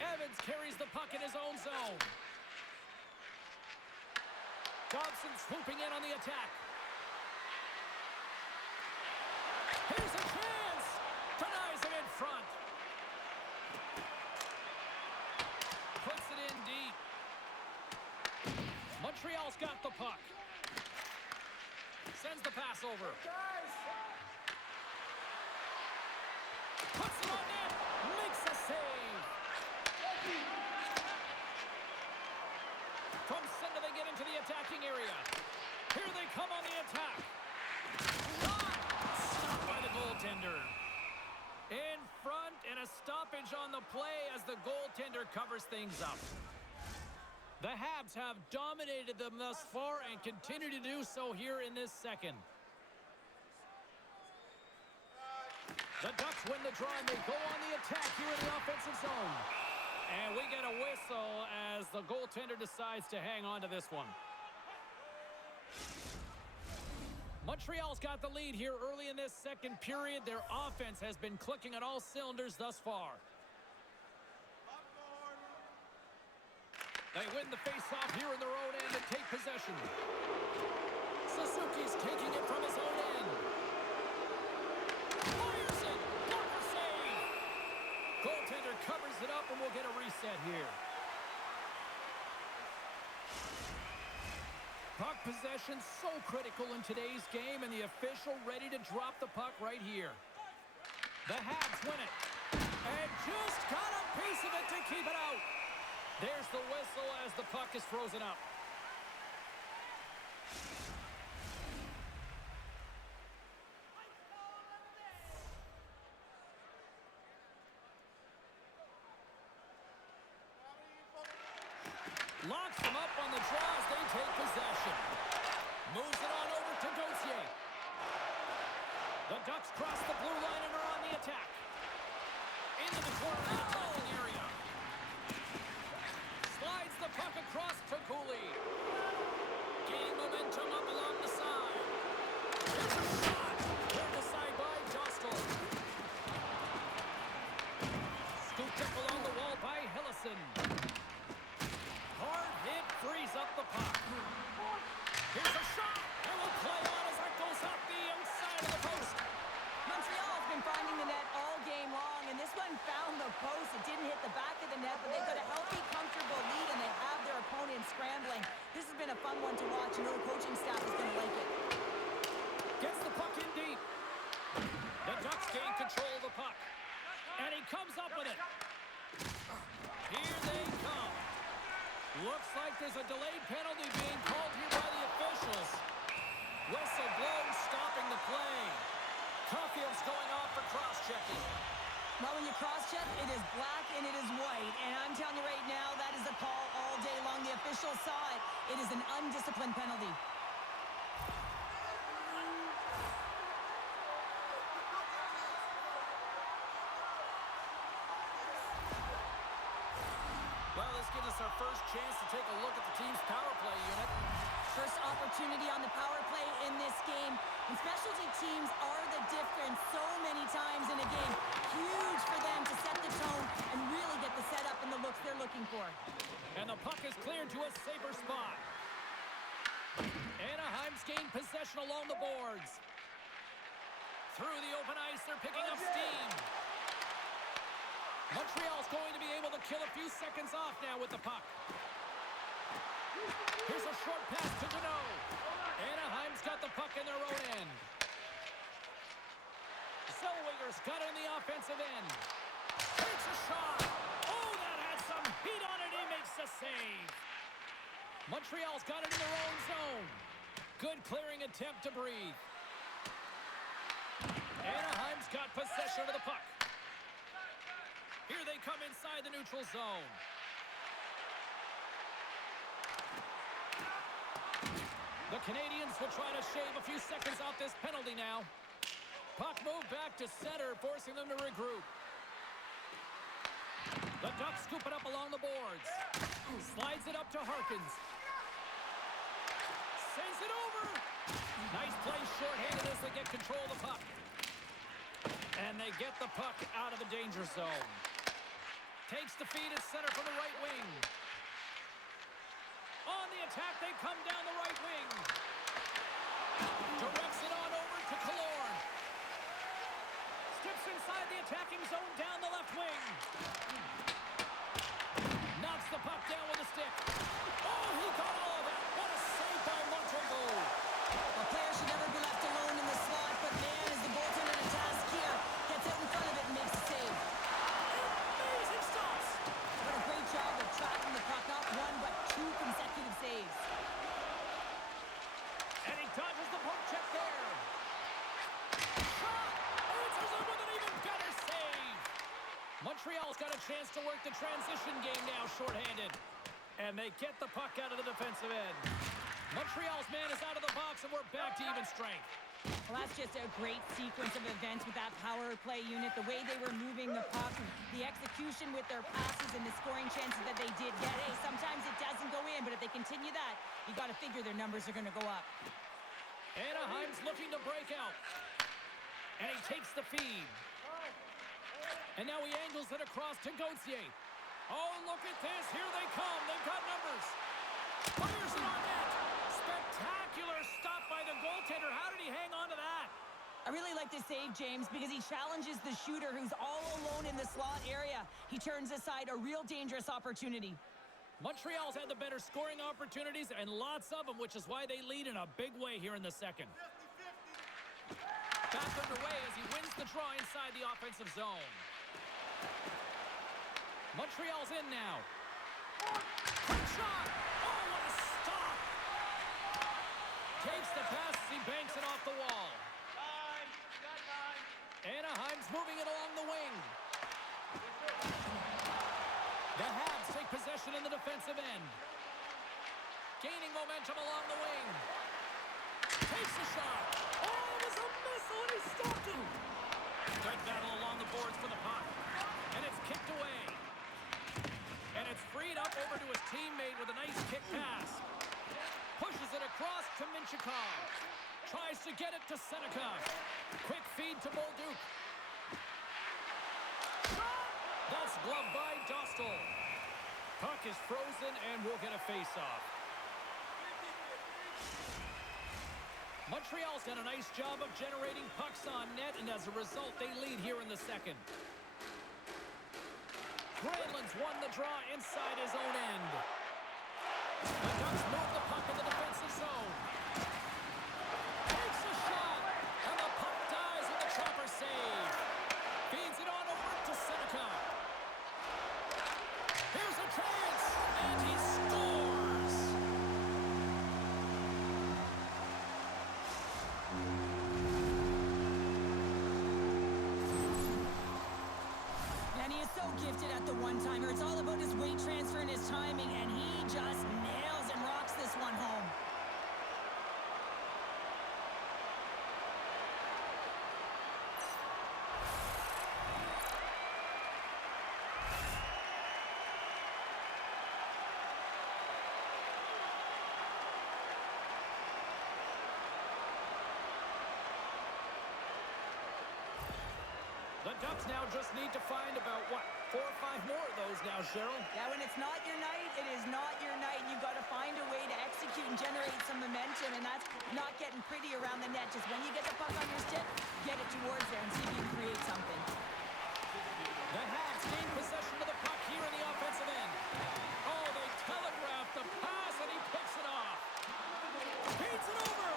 Evans carries the puck in his own zone. Dobson swooping in on the attack. Here's a chance! Denies him in front. Puts it in deep. Montreal's got the puck. Sends the pass over. Puts it on net. Makes a save. From center they get into the attacking area. Here they come on the attack. Stopped by the goaltender. In front, and a a stoppage on the play as the goaltender covers things up. The Habs have dominated them thus far and continue to do so here in this second. The Ducks win the draw and they go on the attack here in the offensive zone. And we get a whistle as the goaltender decides to hang on to this one. Montreal's got the lead here early in this second period. Their offense has been clicking on all cylinders thus far. They win the face-off here in their own end and take possession. Suzuki's taking it from his own end. Fires it! Blocker save! Goaltender covers it up and we'll get a reset here. Puck possession so critical in today's game, and the official ready to drop the puck right here. The Habs win it. And just got a piece of it to keep it out. There's the whistle as the puck is frozen up. Locks them up on the draw as they take possession. Moves it on over to Gauthier. The Ducks cross the blue line and are on the attack. Into the corner of the attacking area. Slides the puck across to Cooley. Gaining momentum up along the side. There's a shot. Turned aside by Dostal. Scooped up along the wall by Hillison. Hard hit frees up the puck. Here's a shot. It will play on as that goes up the outside of the post. Montreal has been finding the net all game long, and this one found the post. It didn't hit the back of the net, but they've got a healthy, comfortable lead, and they have their opponent scrambling. This has been a fun one to watch, and the coaching staff is going to like it. Gets the puck in deep. The Ducks gain control of the puck. And he comes up with it. Here they come. Looks like there's a delayed penalty being called here by the officials. Whistle blows, stopping the play. Caulfield's going off for cross-checking. Well, when you cross-check, it is black and it is white. And I'm telling you right now, that is a call all day long. The officials saw it. It is an undisciplined penalty. Well, this gives us our first chance to take a look at the team's power play unit. First opportunity on the power play in this game. And specialty teams are the difference so many times in a game. Huge for them to set the tone and really get the setup and the looks they're looking for. And the puck is cleared to a safer spot. Anaheim's gained possession along the boards. Through the open ice, they're picking up steam. Montreal's going to be able to kill a few seconds off now with the puck. Here's a short pass to Deneau. Anaheim's got the puck in their own end. Zellweger's got it in the offensive end. Takes a shot. Oh, that had some heat on it. He makes the save. Montreal's got it in their own zone. Good clearing attempt to breathe. Anaheim's got possession of the puck. Here they come inside the neutral zone. The Canadiens will try to shave a few seconds off this penalty now. Puck moved back to center, forcing them to regroup. The Ducks scoop it up along the boards. Slides it up to Harkins. Sends it over. Nice play shorthanded as they get control of the puck. And they get the puck out of the danger zone. Takes the feed at center from the right wing. On the attack, they come down the right wing. Directs it on over to Killorn. Skips inside the attacking zone down the left wing. Knocks the puck down with a stick. Oh, he got all of that. What a save by Montreal. A player should never be left alone in the slot, but man, is the goaltender in a task here. Gets out in front of it and makes the save. Amazing stops. What a great job of tracking the puck, not one, but two consecutive saves. the transition game now shorthanded. And they get the puck out of the defensive end. Montreal's man is out of the box, and we're back to even strength. Well, that's just a great sequence of events with that power play unit. The way they were moving the puck, the execution with their passes, and the scoring chances that they did get. Hey, sometimes it doesn't go in, but if they continue that, you got to figure their numbers are going to go up. Anaheim's looking to break out. And he takes the feed. And now he angles it across to Gauthier. Oh, look at this. Here they come. They've got numbers. Fires it on net. Spectacular stop by the goaltender. How did he hang on to that? I really like the save, James, because he challenges the shooter who's all alone in the slot area. He turns aside a real dangerous opportunity. Montreal's had the better scoring opportunities, and lots of them, which is why they lead in a big way here in the second. Back underway as he wins the draw inside the offensive zone. Montreal's in now. Quick shot! Oh, what a stop! Takes the pass as he banks it off the wall. Anaheim's moving it along the wing. The Habs take possession in the defensive end. Gaining momentum along the wing. Takes a shot. Oh, it was a missile, and he stopped him. Good battle along the boards for the puck. And it's kicked away. And it's freed up over to his teammate with a nice kick pass. Pushes it across to Minchikov. Tries to get it to Seneca. Quick feed to Bolduc. That's gloved by Dostal. Puck is frozen and we'll get a face-off. Montreal's done a nice job of generating pucks on net, and as a result, they lead here in the second. Granlund's won the draw inside his own end. The Ducks move the puck in the defensive zone. Takes a shot, and the puck dies with a chopper save. Feeds it on over to Seneca. Here's a chance, and he scores! And he is so gifted at the one-timer. It's all about his weight transfer and his timing, and he just nails and rocks this one home. The Ducks now just need to find about, 4 or 5 more of those now, Cheryl? Yeah, when it's not your night, it is not your night. You've got to find a way to execute and generate some momentum, and that's not getting pretty around the net. Just when you get the puck on your stick, get it towards there and see if you can create something. The Habs gain possession of the puck here in the offensive end. Oh, they telegraphed the pass, and he picks it off. Beats it over,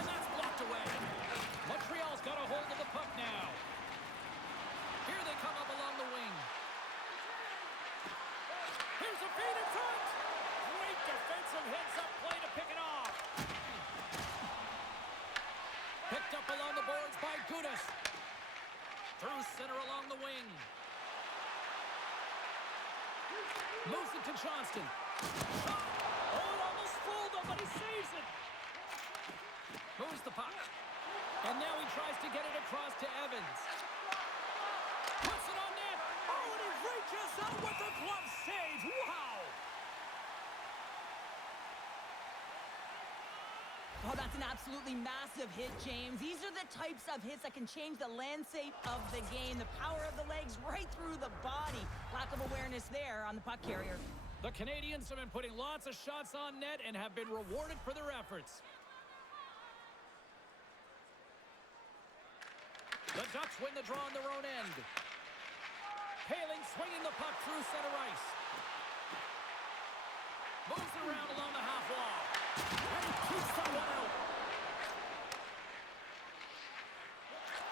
and that's blocked away. Montreal's got a hold of the puck now. Here they come up along the wing. Here's a feed in front. Great defensive heads-up play to pick it off. Picked up along the boards by Gudas. Through center along the wing. Moves it to Johnston. Shot. Oh, it almost fooled him, but he saves it. Moves the puck. And now he tries to get it across to Evans. Puts it on net. Oh, and he reaches out with the glove save. Wow. Oh, that's an absolutely massive hit, James. These are the types of hits that can change the landscape of the game. The power of the legs right through the body. Lack of awareness there on the puck carrier. The Canadiens have been putting lots of shots on net and have been rewarded for their efforts. The Ducks win the draw on their own end. Paling swinging the puck through center ice. Moves it around along the half wall. And he keeps that one out.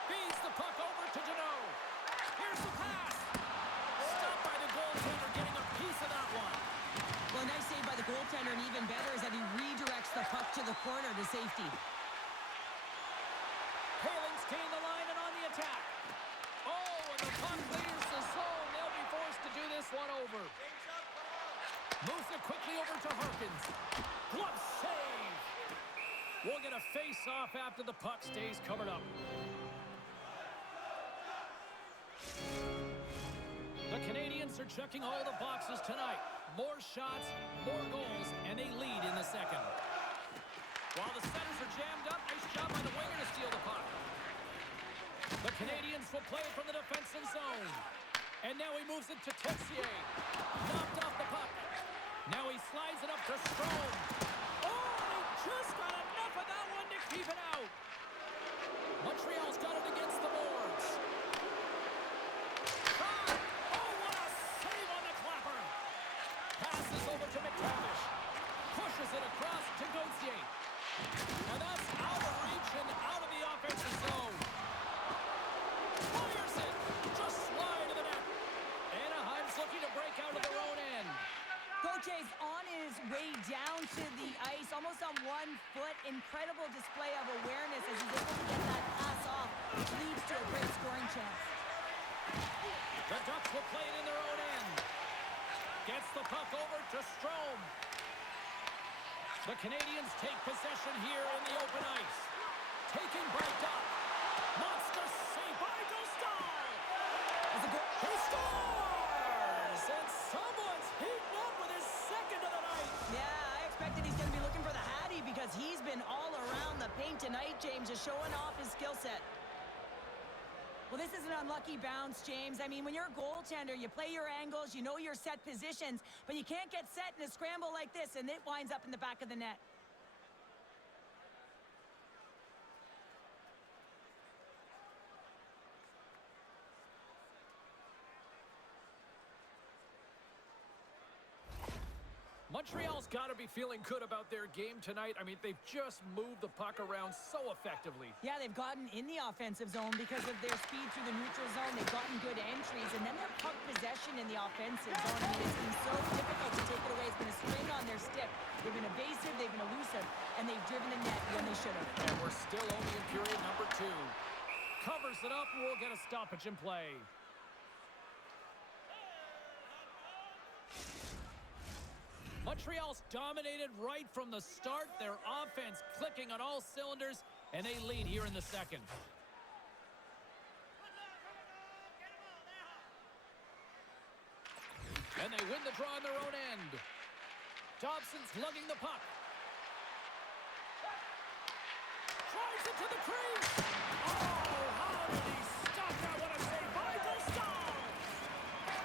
Feeds the puck over to Deneau. Here's the pass. Stopped by the goaltender, getting a piece of that one. Well, nice save by the goaltender, and even better is that he redirects the puck to the corner to safety. Paling's gained the line and on the attack. Oh, and the puck clears the zone. They'll be forced to do this Moves it quickly over to Harkins. Glove save. We'll get a face-off after the puck stays covered up. The Canadiens are checking all the boxes tonight. More shots, more goals, and they lead in the second. While the centers are jammed up, nice job by the winger to steal the puck. The Canadiens will play it from the defensive zone. And now he moves it to Texier. Knocked off the puck. Now he slides it up to Strome. Oh, they just got enough of that one to keep it out. Montreal's got it against the boards. Oh, what a save on the clapper. Passes over to McTavish. Pushes it across to Gauthier. And that's out of reach and out of the offensive zone. Fires it. Just slide to the net. Anaheim's looking to break out of their own end. Gautier's on his way down to the ice, almost on 1 foot. Incredible display of awareness as he's able to get that pass off, which leads to a great scoring chance. The Ducks will play it in their own end. Gets the puck over to Strome. The Canadiens take possession here in the open ice. Taken by Duck. Monster save by Dostal. He scores! And someone's heating up with his second of the night. Yeah, I expected he's going to be looking for the Hattie because he's been all around the paint tonight, James, just showing off his skill set. Well, this is an unlucky bounce, James. I mean, when you're a goaltender, you play your angles, you know your set positions, but you can't get set in a scramble like this, and it winds up in the back of the net. Montreal's got to be feeling good about their game tonight. I mean, they've just moved the puck around so effectively. Yeah, they've gotten in the offensive zone because of their speed through the neutral zone. They've gotten good entries, and then their puck possession in the offensive zone. I mean, it's been so difficult to take it away. It's been a strain on their stick. They've been evasive, they've been elusive, and they've driven the net when they should have. And we're still only in period number 2. Covers it up, we'll get a stoppage in play. Montreal's dominated right from the start. Their offense clicking on all cylinders, and they lead here in the second. And they win the draw on their own end. Dobson's lugging the puck. Drives it to the crease. Oh, how did he stop that? What a save by Dostal!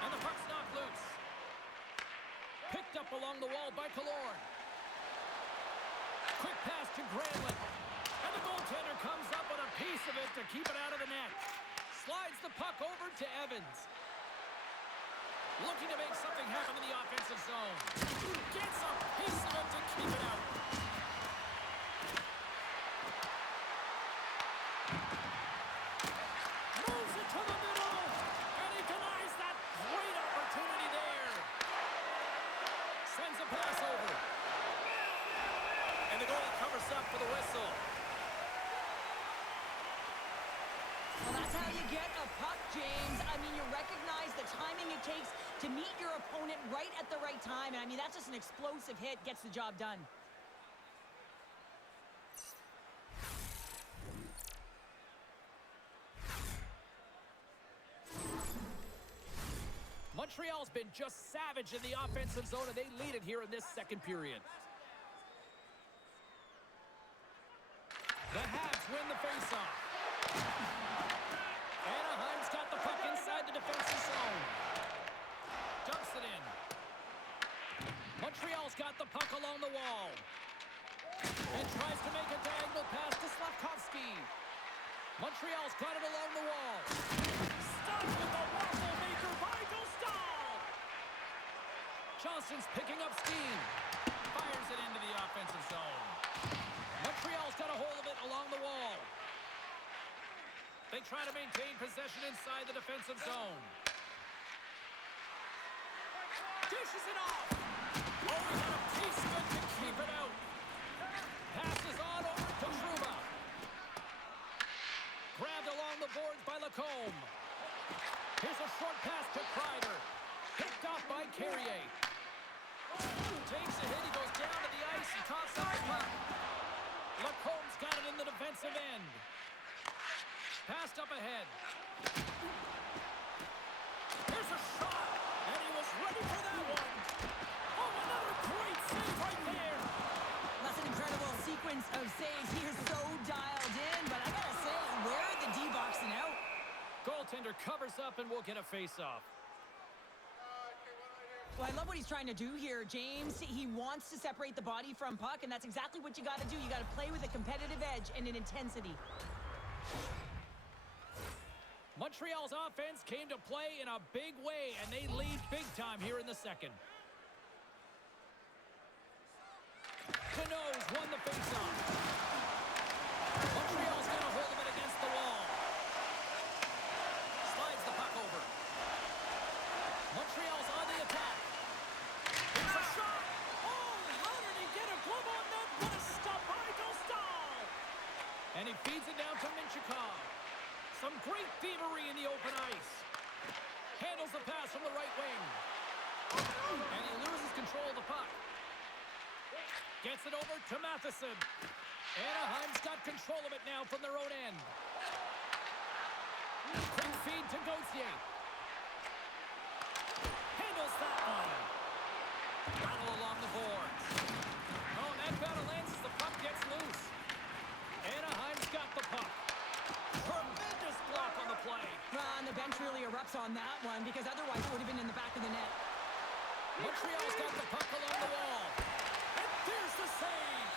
And the puck's knocked loose. Picked up along the wall by Killorn. Quick pass to Granlund. And the goaltender comes up with a piece of it to keep it out of the net. Slides the puck over to Evans. Looking to make something happen in the offensive zone. Gets a piece of it to keep it out. Moves it to the middle. And he denies that great opportunity there. Sends a pass over. And the goalie covers up for the whistle. Well, that's how you get a puck, James. I mean, you recognize the timing it takes to meet your opponent right at the right time. And I mean, that's just an explosive hit, gets the job done. Montreal's been just savage in the offensive zone, and they lead it here in this second period. The Habs win the faceoff. Anaheim's got the puck inside the defensive zone. Dumps it in. Montreal's got the puck along the wall. And tries to make a diagonal pass to Slavkovsky. Montreal's got it along the wall. Stopped with the waffle maker by Dostal. Johnson's picking up steam. Fires it into the offensive zone. Montreal's got a hold of it along the wall. They try to maintain possession inside the defensive zone. Dishes it off. Oh, he got a piece of it to keep it out. Passes on over to Trouba. Grabbed along the boards by Lacombe. Here's a short pass to Kreider. Picked off by Carrier. Lacomb's got it in the defensive end. Passed up ahead. Here's a shot, and he was ready for that one. Oh, another great save right there. That's an incredible sequence of saves. He is so dialed in, but I gotta say, where are the D-boxing out? Goaltender covers up and we'll get a face-off. Well, I love what he's trying to do here, James. He wants to separate the body from puck, and that's exactly what you got to do. You got to play with a competitive edge and an intensity. Montreal's offense came to play in a big way, and they lead big time here in the second. Cano's won the faceoff. Montreal's got a hold of it against the wall. Slides the puck over. Montreal's on the attack. Here's a shot. Oh, how did he get a glove on that? What a stop by Dostal. And he feeds it down to Minchikov. Some great thievery in the open ice. Handles the pass from the right wing. And he loses control of the puck. Gets it over to Matheson. Anaheim's got control of it now from their own end. Quick feed to Gauthier. Handles that one. Battle along the boards. Oh, that battle ends as the puck gets loose. Anaheim's got the puck. Tremendous block on the play. And the bench really erupts on that one because otherwise it would have been in the back of the net. Montreal's got the puck along the wall. And there's the save.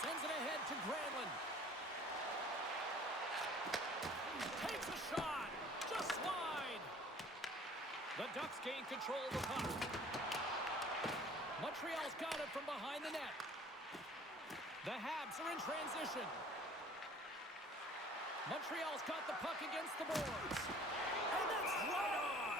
Sends it ahead to Granlund. Takes a shot. Just wide. The Ducks gain control of the puck. Montreal's got it from behind the net. The Habs are in transition. Montreal's got the puck against the boards. And that's right on.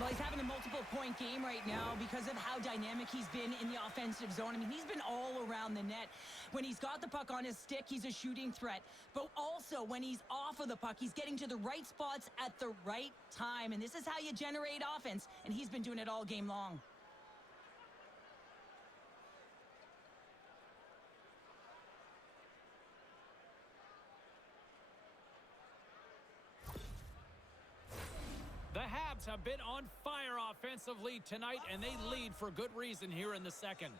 Well, he's having a multiple-point game right now because of how dynamic he's been in the offensive zone. I mean, he's been all around the net. When he's got the puck on his stick, he's a shooting threat. But also, when he's off of the puck, he's getting to the right spots at the right time. And this is how you generate offense, and he's been doing it all game long. The Habs have been on fire offensively tonight, and they lead for good reason here in the second.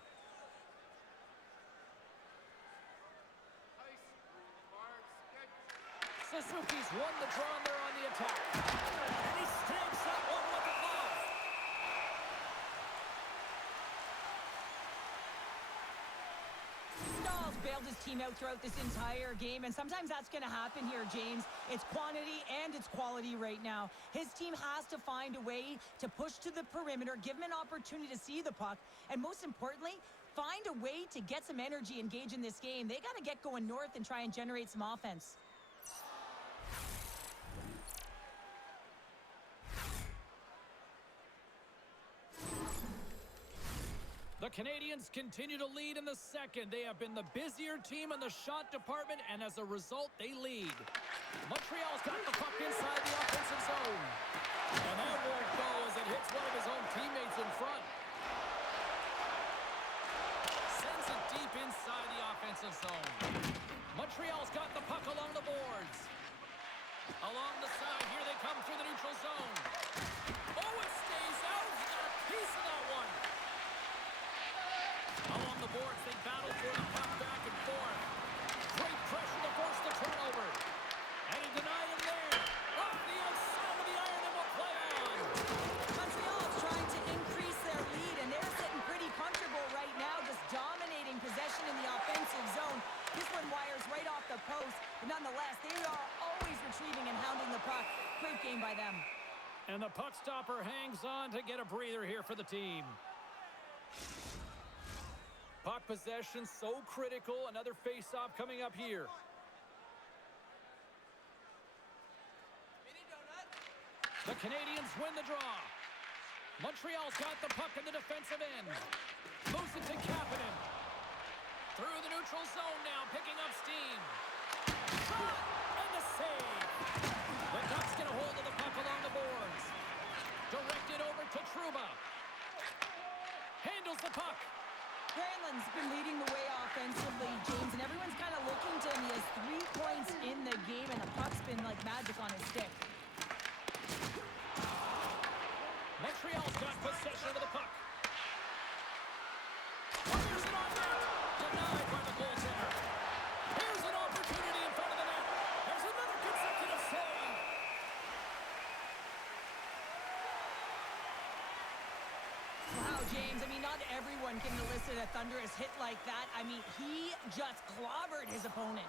Suzuki's won the draw, and they're on the attack. And he stamps that one with the glove. Stahl's bailed his team out throughout this entire game, and sometimes that's going to happen here, James. It's quantity and it's quality right now. His team has to find a way to push to the perimeter, give him an opportunity to see the puck, and most importantly, find a way to get some energy engaged in this game. They got to get going north and try and generate some offense. The Canadiens continue to lead in the second. They have been the busier team in the shot department, and as a result, they lead. Montreal's got the puck inside the offensive zone. And that won't go as it hits one of his own teammates in front. Sends it deep inside the offensive zone. Montreal's got the puck along the boards. Along the side, here they come through the neutral zone. Oh, it stays out. He got a piece of that one. Along the boards, they battle for the puck back and forth. Great pressure to force the turnover. And he denied him there. Off the outside of the iron and will play on. Montreal is trying to increase their lead, and they're sitting pretty comfortable right now, just dominating possession in the offensive zone. This one wires right off the post, but nonetheless, they are always retrieving and hounding the puck. Great game by them. And the puck stopper hangs on to get a breather here for the team. Puck possession so critical. Another face-off coming up here. The Canadiens win the draw. Montreal's got the puck in the defensive end. Moves it to Kapanen. Through the neutral zone now, picking up steam. Shot! And the save. The Ducks get a hold of the puck along the boards. Directed over to Trouba. James, I mean, not everyone can elicit a thunderous hit like that. I mean, he just clobbered his opponent.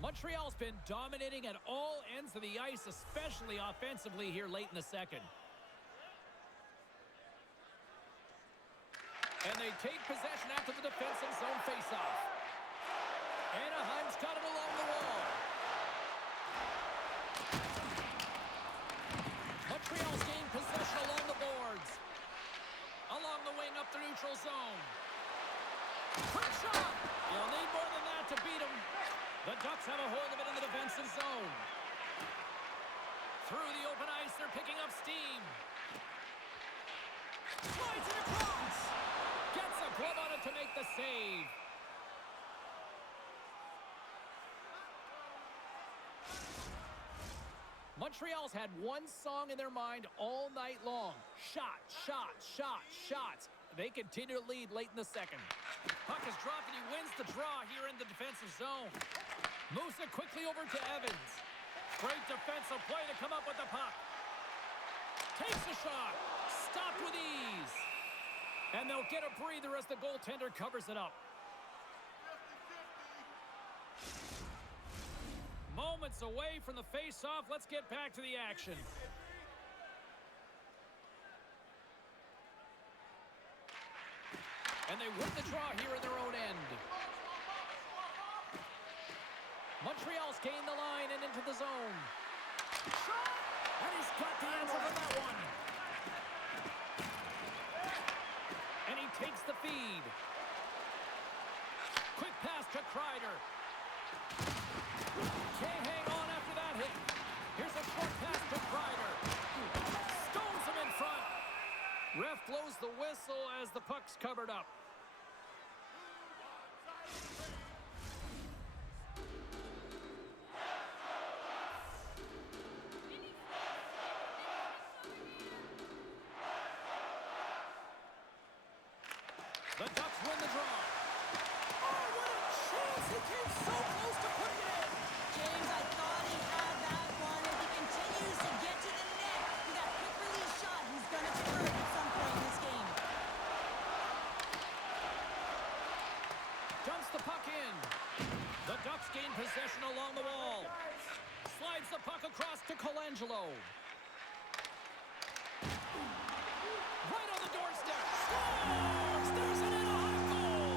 Montreal's been dominating at all ends of the ice, especially offensively here late in the second. And they take possession after the defensive zone faceoff. Anaheim's got it along the wall. Montreal's gained possession along the boards. Along the wing up the neutral zone. Quick shot! You'll need more than that to beat them. The Ducks have a hold of it in the defensive zone. Through the open ice, they're picking up steam. Slides it across. Gets a glove on it to make the save. Montreal's had one song in their mind all night long. Shot, shot, shot, shots. They continue to lead late in the second. Puck is dropped and he wins the draw here in the defensive zone. Moves it quickly over to Evans. Great defensive play to come up with the puck. Takes a shot. Stopped with ease. And they'll get a breather as the goaltender covers it up. Moments away from the face-off. Let's get back to the action. And they win the draw here in their own end. Montreal's gained the line and into the zone. And he's got the answer for that one. And he takes the feed. Quick pass to Kreider. Can't hang on after that hit. Here's a short pass to Kreider. Stones him in front. Ref blows the whistle as the puck's covered up. The Ducks win the draw. Oh, what a chance! He came so close to putting it in. James, I thought he had that one. If he continues to get to the net with that quick release shot, he's going to convert at some point in this game. Dumps the puck in. The Ducks gain possession along the wall. Slides the puck across to Colangelo. Right on the doorstep. Scores! There's an Anaheim goal!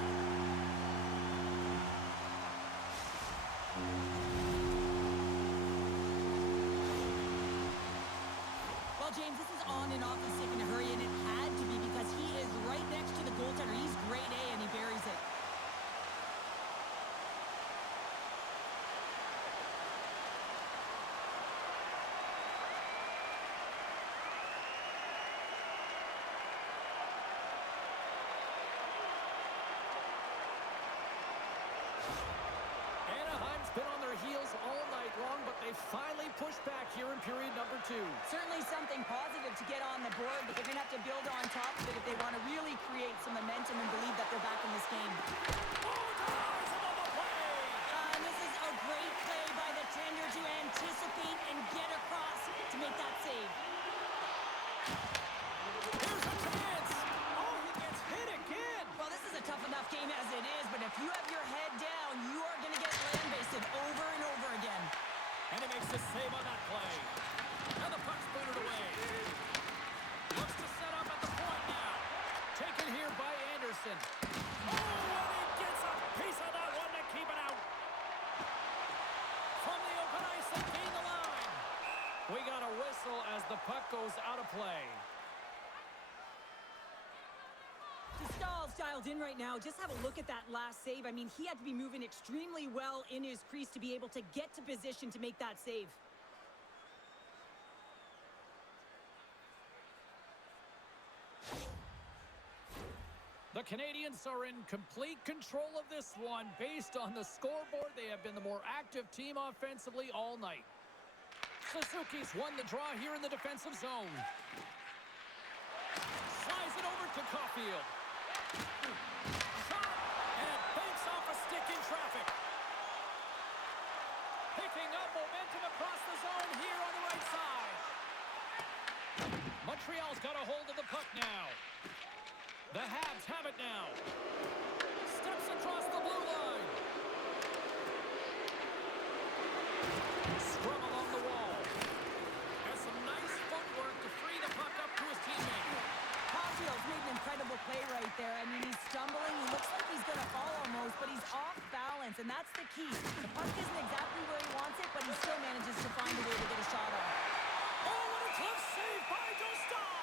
Well, James, this is on and off the stick in a hurry, and it had to be because he is right next to the goaltender. He's grade A, and he buries it. Anaheim's been on their heels all night long, but they finally pushed back here in period number 2. Certainly something positive to get on the board, but they're going to have to build on top of it if they want to really create some momentum and believe that they're back in this game. Oh, ties him on the play! And this is a great play by the tender to anticipate and get across to make that save. Here's a chance! Oh, he gets hit again! Well, this is a tough enough game as it is, but if you have your head down, you are going to get land-basted over and over again. And he makes the save on that play. And the puck's booted away. Looks to set up at the point now. Taken here by Anderson. Oh, and he gets a piece of that one to keep it out. From the open ice, they gain the line. We got a whistle as the puck goes out of play. Stahl's dialed in right now. Just have a look at that last save. I mean, he had to be moving extremely well in his crease to be able to get to position to make that save. The Canadiens are in complete control of this one. Based on the scoreboard, they have been the more active team offensively all night. Suzuki's won the draw here in the defensive zone. Slides it over to Caulfield. Shot, and it banks off a stick in traffic. Picking up momentum across the Montreal's got a hold of the puck now. The Habs have it now. Steps across the blue line. Scrum along the wall. Has some nice footwork to free the puck up to his teammate. Caulfield's made an incredible play right there. I mean, he's stumbling. He looks like he's going to fall almost, but he's off balance, and that's the key. The puck isn't exactly where he wants it, but he still manages to find a way to get a shot off. Oh, what a tough save by Dostal!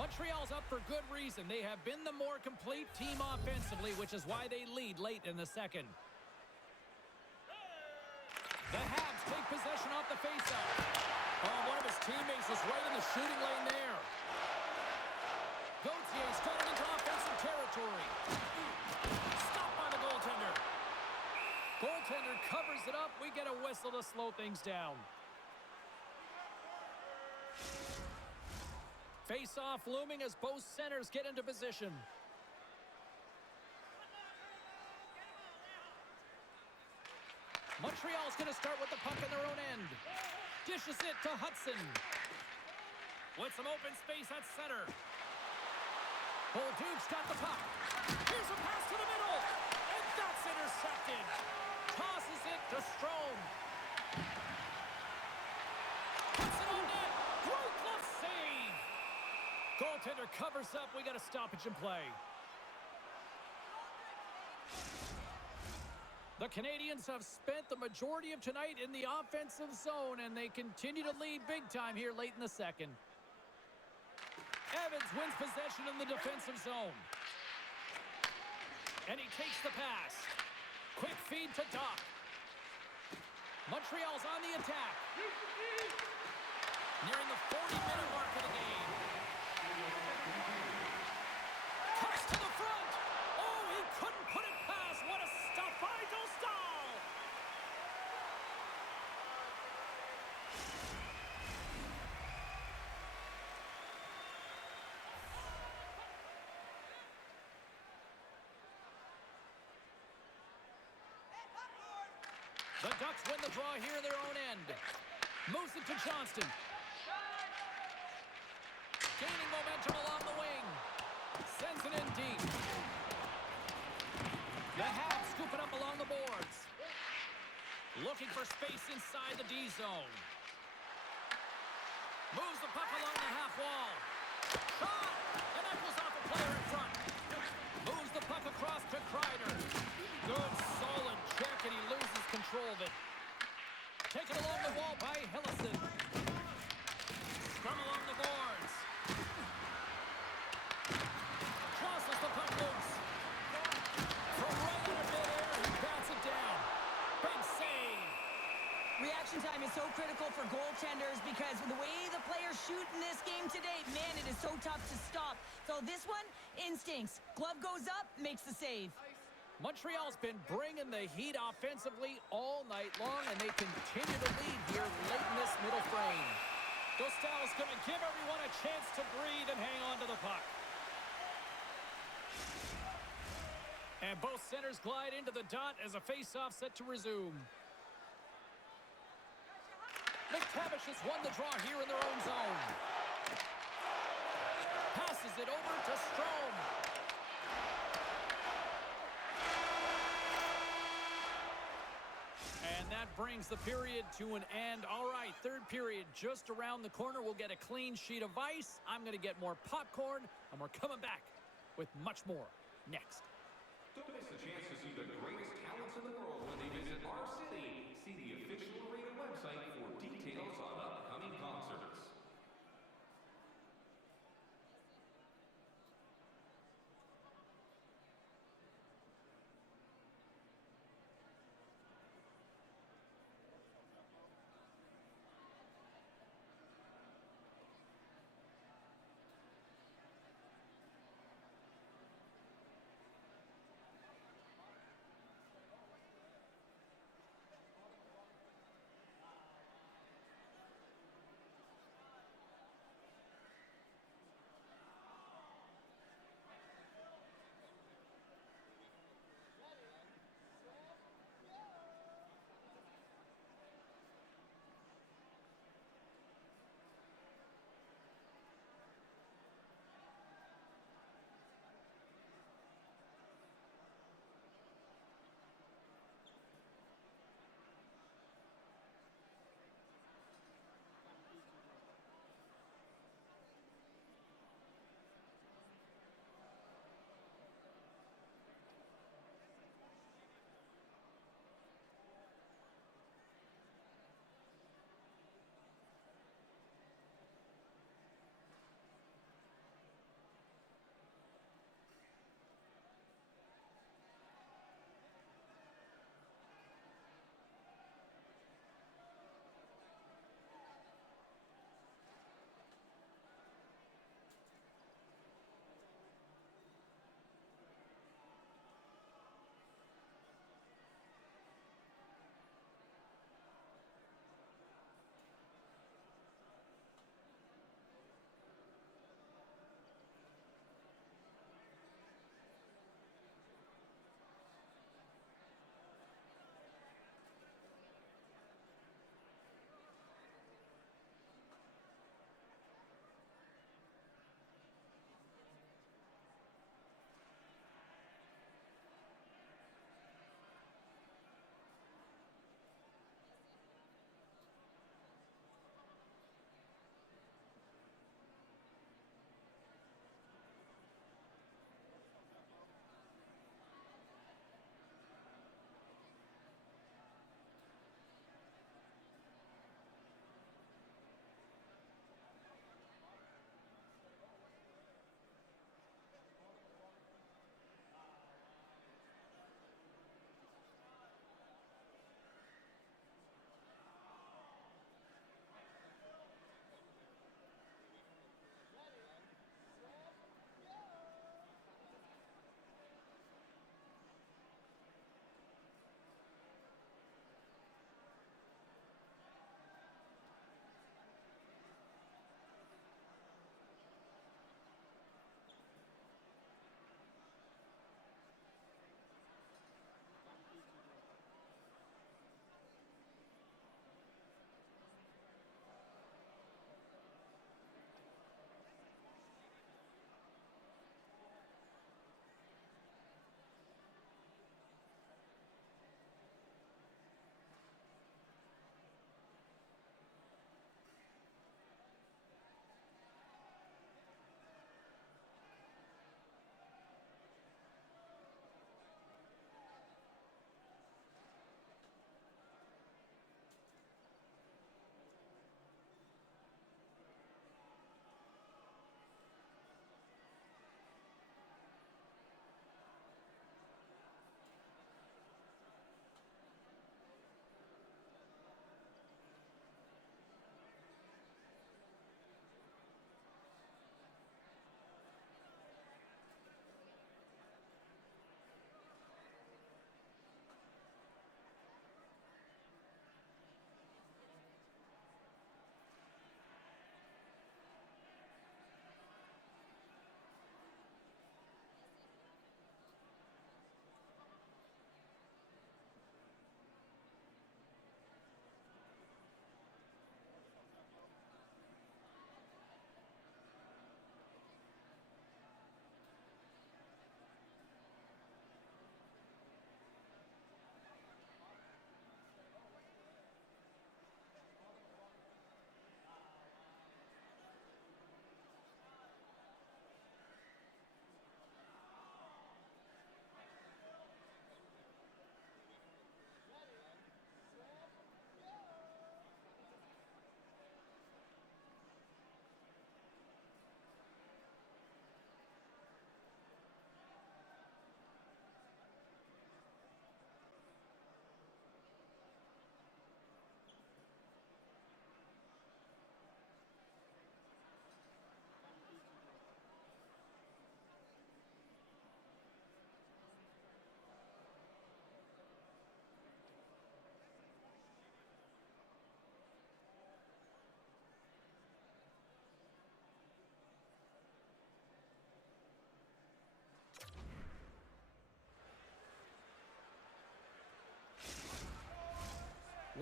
Montreal's up for good reason. They have been the more complete team offensively, which is why they lead late in the second. The Habs take possession off the faceoff. Oh, one of his teammates is right in the shooting lane there. Gautier's got it into offensive territory. Stopped by the goaltender. Goaltender covers it up. We get a whistle to slow things down. Face-off looming as both centers get into position. Montreal's going to start with the puck in their own end. Dishes it to Hudson. With some open space at center. Bolduc's got the puck. Here's a pass to the middle. And that's intercepted. Tosses it to Strome. Puts it on net. Great glove save. Goaltender covers up. We got a stoppage in play. The Canadiens have spent the majority of tonight in the offensive zone, and they continue to lead big time here late in the second. Evans wins possession in the defensive zone. And he takes the pass. Quick feed to Doc. Montreal's on the attack. Nearing the 40-minute mark of the game. Cuts to the front. Oh, he couldn't put it past. What a stop by Dostal. The Ducks win the draw here in their own end. Moves it to Johnston. Gaining momentum along the wing. Sends it in deep. The Habs scoop it up along the boards. Looking for space inside the D zone. Moves the puck along the half wall. Shot! And that goes off a player in front. Moves the puck across to Kreider. Good, solid check, and he loses control of it. Taken along the wall by Hillison. Scrum along the boards. Crosses the puck loose. From right under midair, he bats it down. Big save. Reaction time is so critical for goaltenders because the way the players shoot in this game today, man, it is so tough to stop. So this one, instincts. Glove goes up, makes the save. Montreal's been bringing the heat offensively all night long, and they continue to lead here late in this middle frame. Dostal's going to give everyone a chance to breathe and hang on to the puck. And both centers glide into the dot as a face-off set to resume. McTavish has won the draw here in their own zone. Passes it over to Strome. And that brings the period to an end. All right, third period just around the corner. We'll get a clean sheet of ice. I'm going to get more popcorn, and we're coming back with much more next. Don't miss the chance to see the greatest talents in the world when they visit our city. See the official arena website for details on upcoming concerts.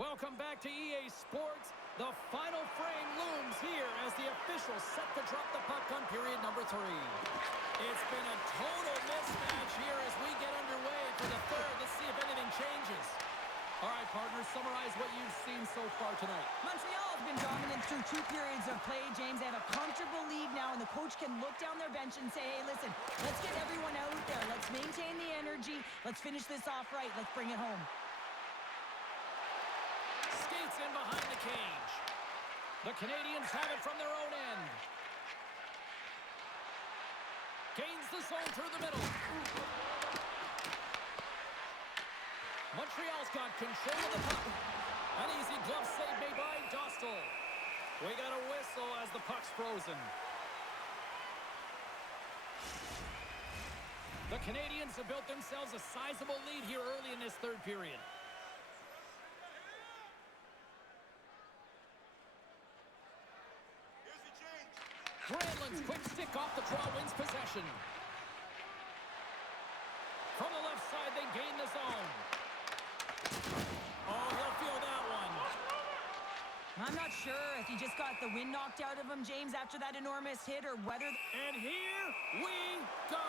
Welcome back to EA Sports. The final frame looms here as the officials set to drop the puck on period number 3. It's been a total mismatch here as we get underway for the third. Let's see if anything changes. All right, partners, summarize what you've seen so far tonight. Montreal has been dominant through 2 periods of play, James. They have a comfortable lead now, and the coach can look down their bench and say, hey, listen, let's get everyone out there. Let's maintain the energy. Let's finish this off right. Let's bring it home. Skates in behind the cage. The Canadiens have it from their own end. Gains the zone through the middle. Montreal's got control of the puck. An easy glove save made by Dostal. We got a whistle as the puck's frozen. The Canadiens have built themselves a sizable lead here early in this third period. Granlund's quick stick off the draw wins possession. From the left side, they gain the zone. Oh, he'll feel that one. I'm not sure if he just got the wind knocked out of him, James, after that enormous hit, or whether... And here we go.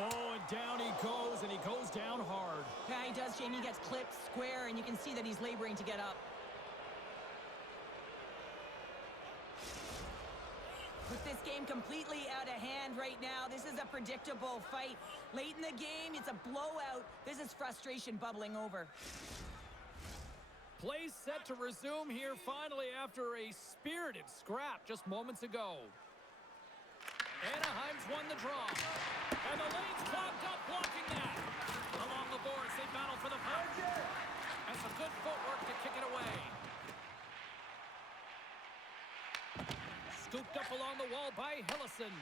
Oh, and down he goes, and he goes down hard. Yeah, he does, Jamie. He gets clipped square, and you can see that he's laboring to get up. With this game completely out of hand right now, this is a predictable fight. Late in the game, it's a blowout. This is frustration bubbling over. Play set to resume here finally after a spirited scrap just moments ago. Anaheim's won the draw. And the lane's clogged up, blocking that. Along the boards, they battle for the puck. And some good footwork to kick it away. Scooped up along the wall by Hillison.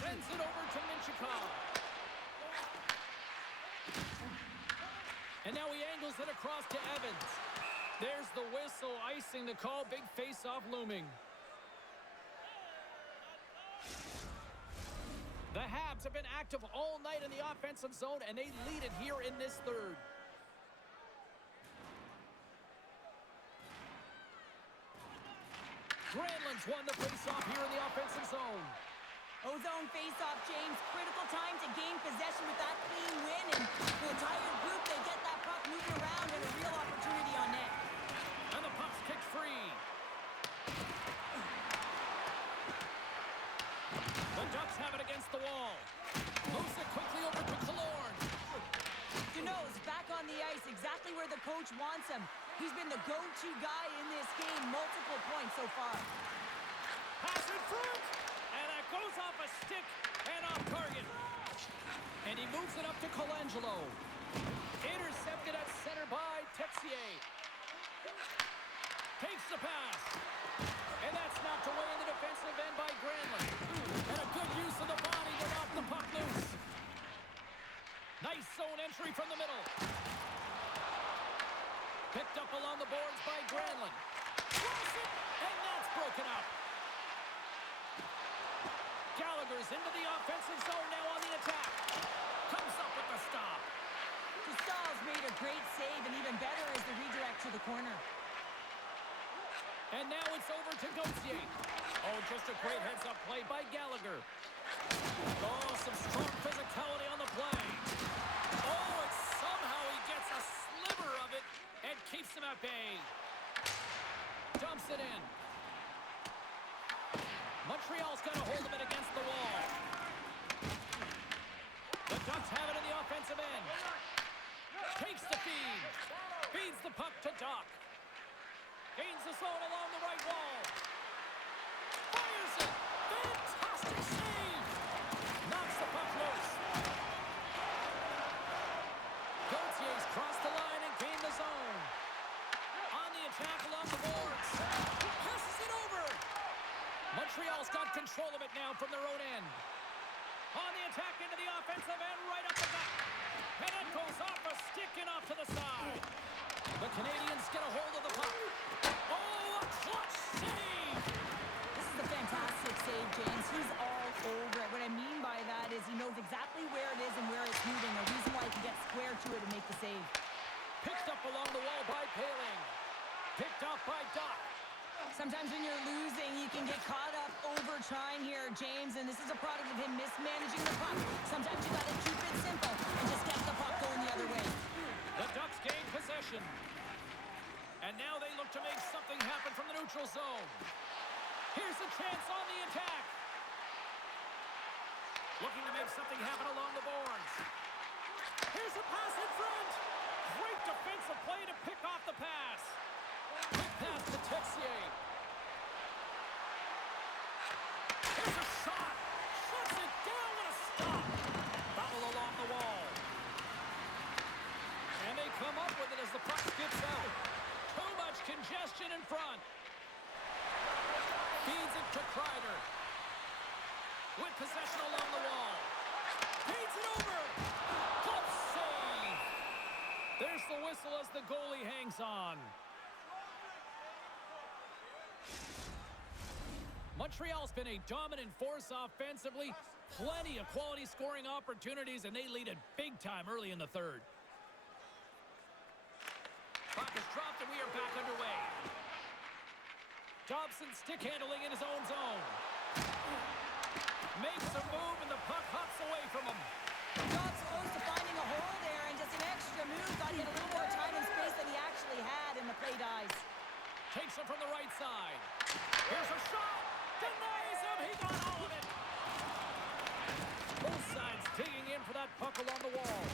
Sends it over to Minchikov. And now he angles it across to Evans. There's the whistle, icing the call. Big face-off looming. The Habs have been active all night in the offensive zone, and they lead it here in this third. Granlund's won the faceoff here in the offensive zone. Ozone face-off, James. Critical time to gain possession with that clean win. And the entire group, they get that puck moving around and a real opportunity on net. And the puck's kicked free. The Ducks have it against the wall. Moves it quickly over to Killorn. Duneau's back on the ice, exactly where the coach wants him. He's been the go-to guy in this game, multiple points so far. Pass in front, and that goes off a stick and off target. And he moves it up to Colangelo. Intercepted at center by Texier. Takes the pass. And that's knocked away in the defensive end by Granlund. And a good use of the body to knock the puck loose. Nice zone entry from the middle. Picked up along the boards by Granlund. Cross it, and that's broken up. Gallagher's into the offensive zone now on the attack. Comes up with the stop. Gustaf's made a great save, and even better is the redirect to the corner. And now it's over to Gauthier. Oh, just a great heads-up play by Gallagher. Oh, some strong physicality on the play. Oh, and somehow he gets a sliver of it and keeps him at bay. Dumps it in. Montreal's got a hold of it against the wall. The Ducks have it in the offensive end. Takes the feed. Feeds the puck to Doc. Gains the zone along the right wall. Fires it. Fantastic save. Knocks the puck loose. Gauthier's crossed the line and gained the zone. On the attack along the boards. Passes it over. Montreal's got control of it now from their own end. On the attack into the offensive end, right up the gut. And it goes off a stick and off to the side. The Canadiens get a hold of the puck. Oh, a clutch save! This is a fantastic save, James. He's all over it. What I mean by that is he knows exactly where it is and where it's moving. A reason why he can get square to it and make the save. Picked up along the wall by Paling. Picked up by Duck. Sometimes when you're losing, you can get caught up over trying here, James, and this is a product of him mismanaging the puck. Sometimes you got to keep it simple and just get the puck going the other way. The Ducks gain possession. And now they look to make something happen from the neutral zone. Here's a chance on the attack. Looking to make something happen along the boards. Here's a pass in front. Great defensive play to pick off the pass. Quick pass to Texier. Here's a shot. Shuts it down with a stop. Foul along the wall. And they come up with it as the puck skips out. Too much congestion in front. Feeds it to Kreider. With possession along the wall. Feeds it over. Glove save. There's the whistle as the goalie hangs on. Montreal's been a dominant force offensively. Plenty of quality scoring opportunities, and they lead it big time early in the third. Puck is dropped, and we are back underway. Dobson stick handling in his own zone. Makes a move, and the puck hops away from him. Not close to finding a hole there, and just an extra move. Thought he had a little more time and space than he actually had, and the play dies. Takes it from the right side. Here's a shot. Denies him. He got all of it. Both sides digging in for that puck along the wall.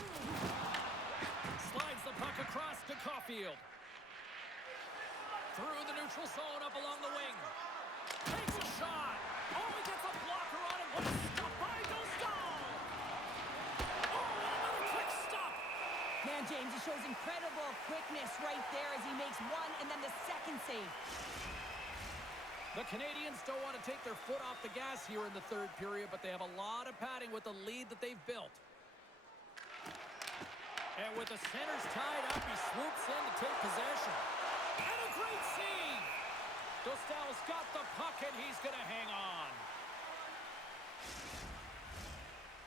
Slides the puck across to Caulfield. Through the neutral zone, up along the wing. Takes a shot. Oh, he gets a blocker on him. What a stop by Dostal. Oh, another quick stop. Man, James, he shows incredible quickness right there as he makes one and then the second save. The Canadiens don't want to take their foot off the gas here in the third period, but they have a lot of padding with the lead that they've built. And with the centers tied up, he swoops in to take possession. And a great save! Dostal's got the puck, and he's going to hang on.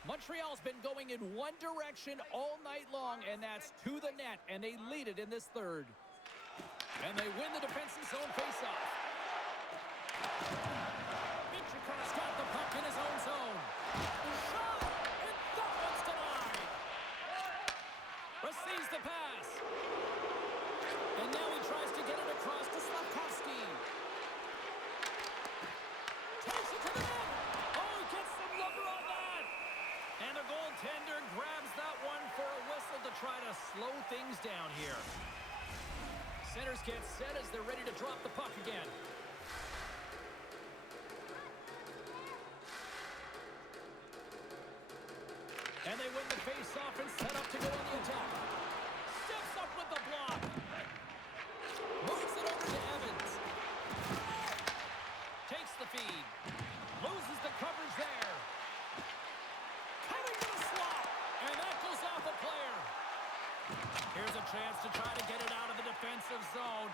Montreal's been going in one direction all night long, and that's to the net, and they lead it in this third. And they win the defensive zone faceoff. Michikoff's got the puck in his own zone. Shot! And that one's denied. Receives the pass. And now he tries to get it across to Slavkovsky. Takes it to the net. Oh, he gets some lumber on that. And the goaltender grabs that one for a whistle to try to slow things down here. Centers get set as they're ready to drop the puck again. And they win the face-off and set up to go on the attack. Steps up with the block. Moves it over to Evans. Takes the feed. Loses the coverage there. Coming to the slot. And that goes off a player. Here's a chance to try to get it out of the defensive zone.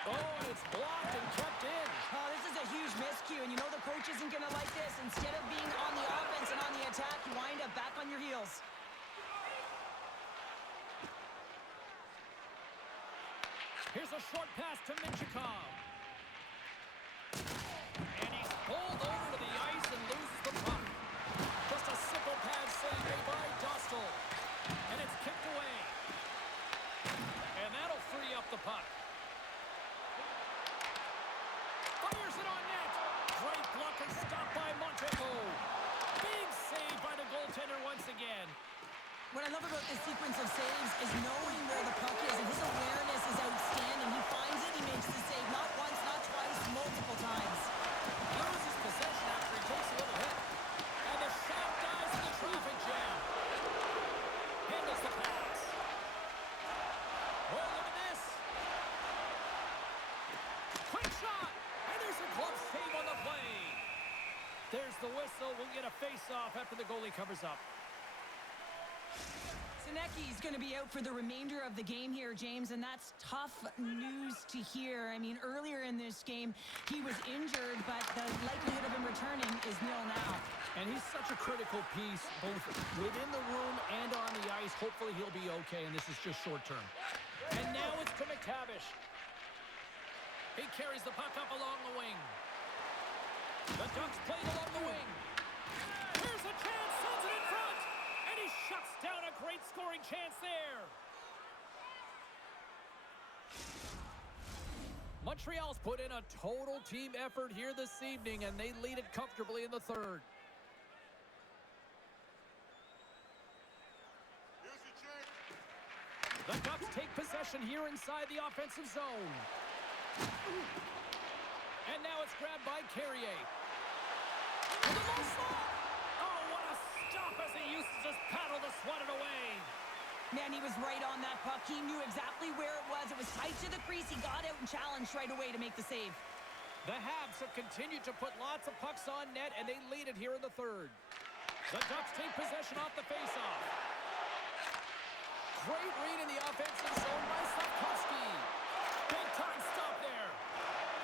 Oh, and it's blocked and kept in. Oh, this is a huge miscue, and you know the coach isn't going to like this. Instead of being on the offense and on the attack, you wind up back on your heels. Here's a short pass to Michikov. And he's pulled over to the ice and loses the puck. Just a simple pad save made by Dostal. And it's kicked away. And that'll free up the puck. Fires it on net. Great blocker stopped by Montreal. Big save by the goaltender once again. What I love about this sequence of saves is knowing where the puck is, and his awareness is outstanding. He finds it, he makes the save, not once, not twice, multiple times. Loses possession after he takes a little hit. And the shot dies in the traffic jam. Handles the pass. Oh, look at this. Quick shot. And there's a glove save on the play. There's the whistle. We'll get a face-off after the goalie covers up. Sinecki's going to be out for the remainder of the game here, James, and that's tough news to hear. I mean, earlier in this game, he was injured, but the likelihood of him returning is nil now. And he's such a critical piece, both within the room and on the ice. Hopefully he'll be okay, and this is just short-term. And now it's to McTavish. He carries the puck up along the wing. The Ducks played along the wing. Here's a chance, sends it in front, and he shuts down a great scoring chance there. Montreal's put in a total team effort here this evening, and they lead it comfortably in the third. The Ducks take possession here inside the offensive zone. And now it's grabbed by Carrier. Oh, what a stop as he used to just paddle to swat it away. Man, he was right on that puck. He knew exactly where it was. It was tight to the crease. He got out and challenged right away to make the save. The Habs have continued to put lots of pucks on net, and they lead it here in the third. The Ducks take possession off the faceoff. Great read in the offensive zone by Slavkovsky. Big time stop there.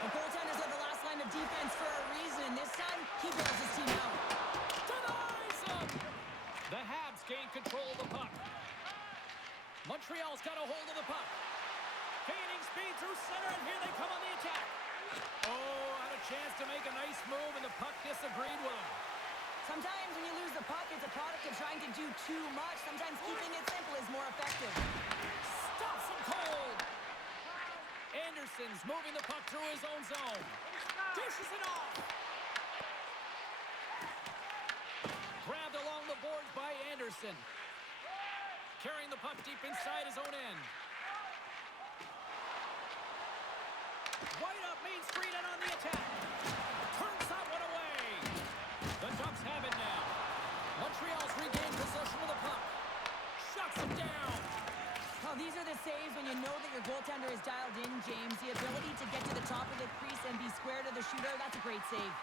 The goaltenders are the last line of defense for a reason. This time, he bails his team out. Denies him. The Habs gain control of the puck. Montreal's got a hold of the puck. Gaining speed through center, and here they come on the attack. Oh, had a chance to make a nice move, and the puck disagreed with him. Sometimes when you lose the puck, it's a product of trying to do too much. Sometimes keeping it simple is more effective. Stops him cold. Anderson's moving the puck through his own zone. Dishes it off. Grabbed along the boards by Anderson. Carrying the puck deep inside his own end. Right up Main Street and on the attack. Turns that one away. The Ducks have it now. Montreal's regained possession of the puck. Shuts him down. Well, these are the saves when you know that your goaltender is dialed in, James. The ability to get to the top of the crease and be square to the shooter, that's a great save.